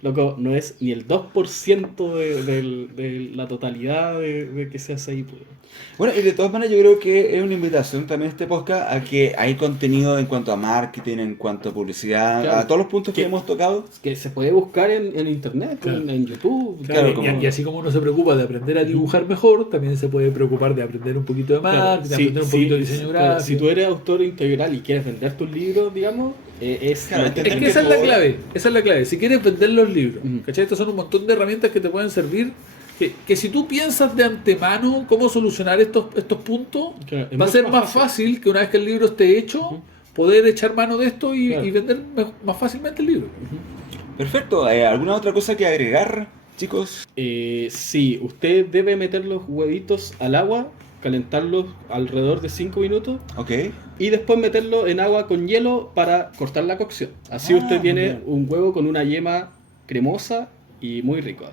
Loco, no es ni el 2% de la totalidad de que se hace ahí. Pues. Bueno, y de todas maneras yo creo que es una invitación también este podcast a que hay contenido en cuanto a marketing, en cuanto a publicidad, Claro. a todos los puntos que Que- hemos tocado. Que se puede buscar en internet, Claro. en YouTube. Claro, Y- como- y así como uno se preocupa de aprender a dibujar mejor, también se puede preocupar de aprender un poquito de Claro, marketing, de aprender un poquito de diseño claro, gráfico. si tú eres autor integral y quieres vender tus libros, digamos, es Claro, Es entender que que esa es la todo- clave, esa es la clave. Si quieres vender los libros, Ujú. ¿cachai? Estos son un montón de herramientas que te pueden servir. Que si tú piensas de antemano cómo solucionar estos puntos, Claro, es va a mucho ser más más fácil que una vez que el libro esté hecho, Ujú. poder echar mano de esto y, Claro. y vender más fácilmente el libro. Perfecto, ¿alguna otra cosa que agregar, chicos? Sí, usted debe meter los huevitos al agua, calentarlos alrededor de 5 minutos Ok. y después meterlo en agua con hielo para cortar la cocción. Así Ah, usted muy tiene bien. un huevo con una yema cremosa y muy rico.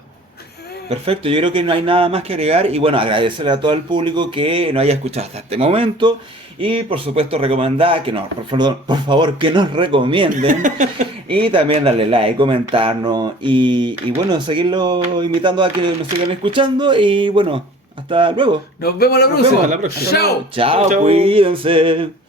Perfecto, yo creo que no hay nada más que agregar y bueno, agradecerle a todo el público que nos haya escuchado hasta este momento y por supuesto recomendar que nos, por favor, que nos recomienden y también darle like, comentarnos y bueno, seguirlo invitando a que nos sigan escuchando y bueno, hasta luego. Nos vemos la Nos próxima. vemos a la próxima. Chao. Chao, Chao. cuídense.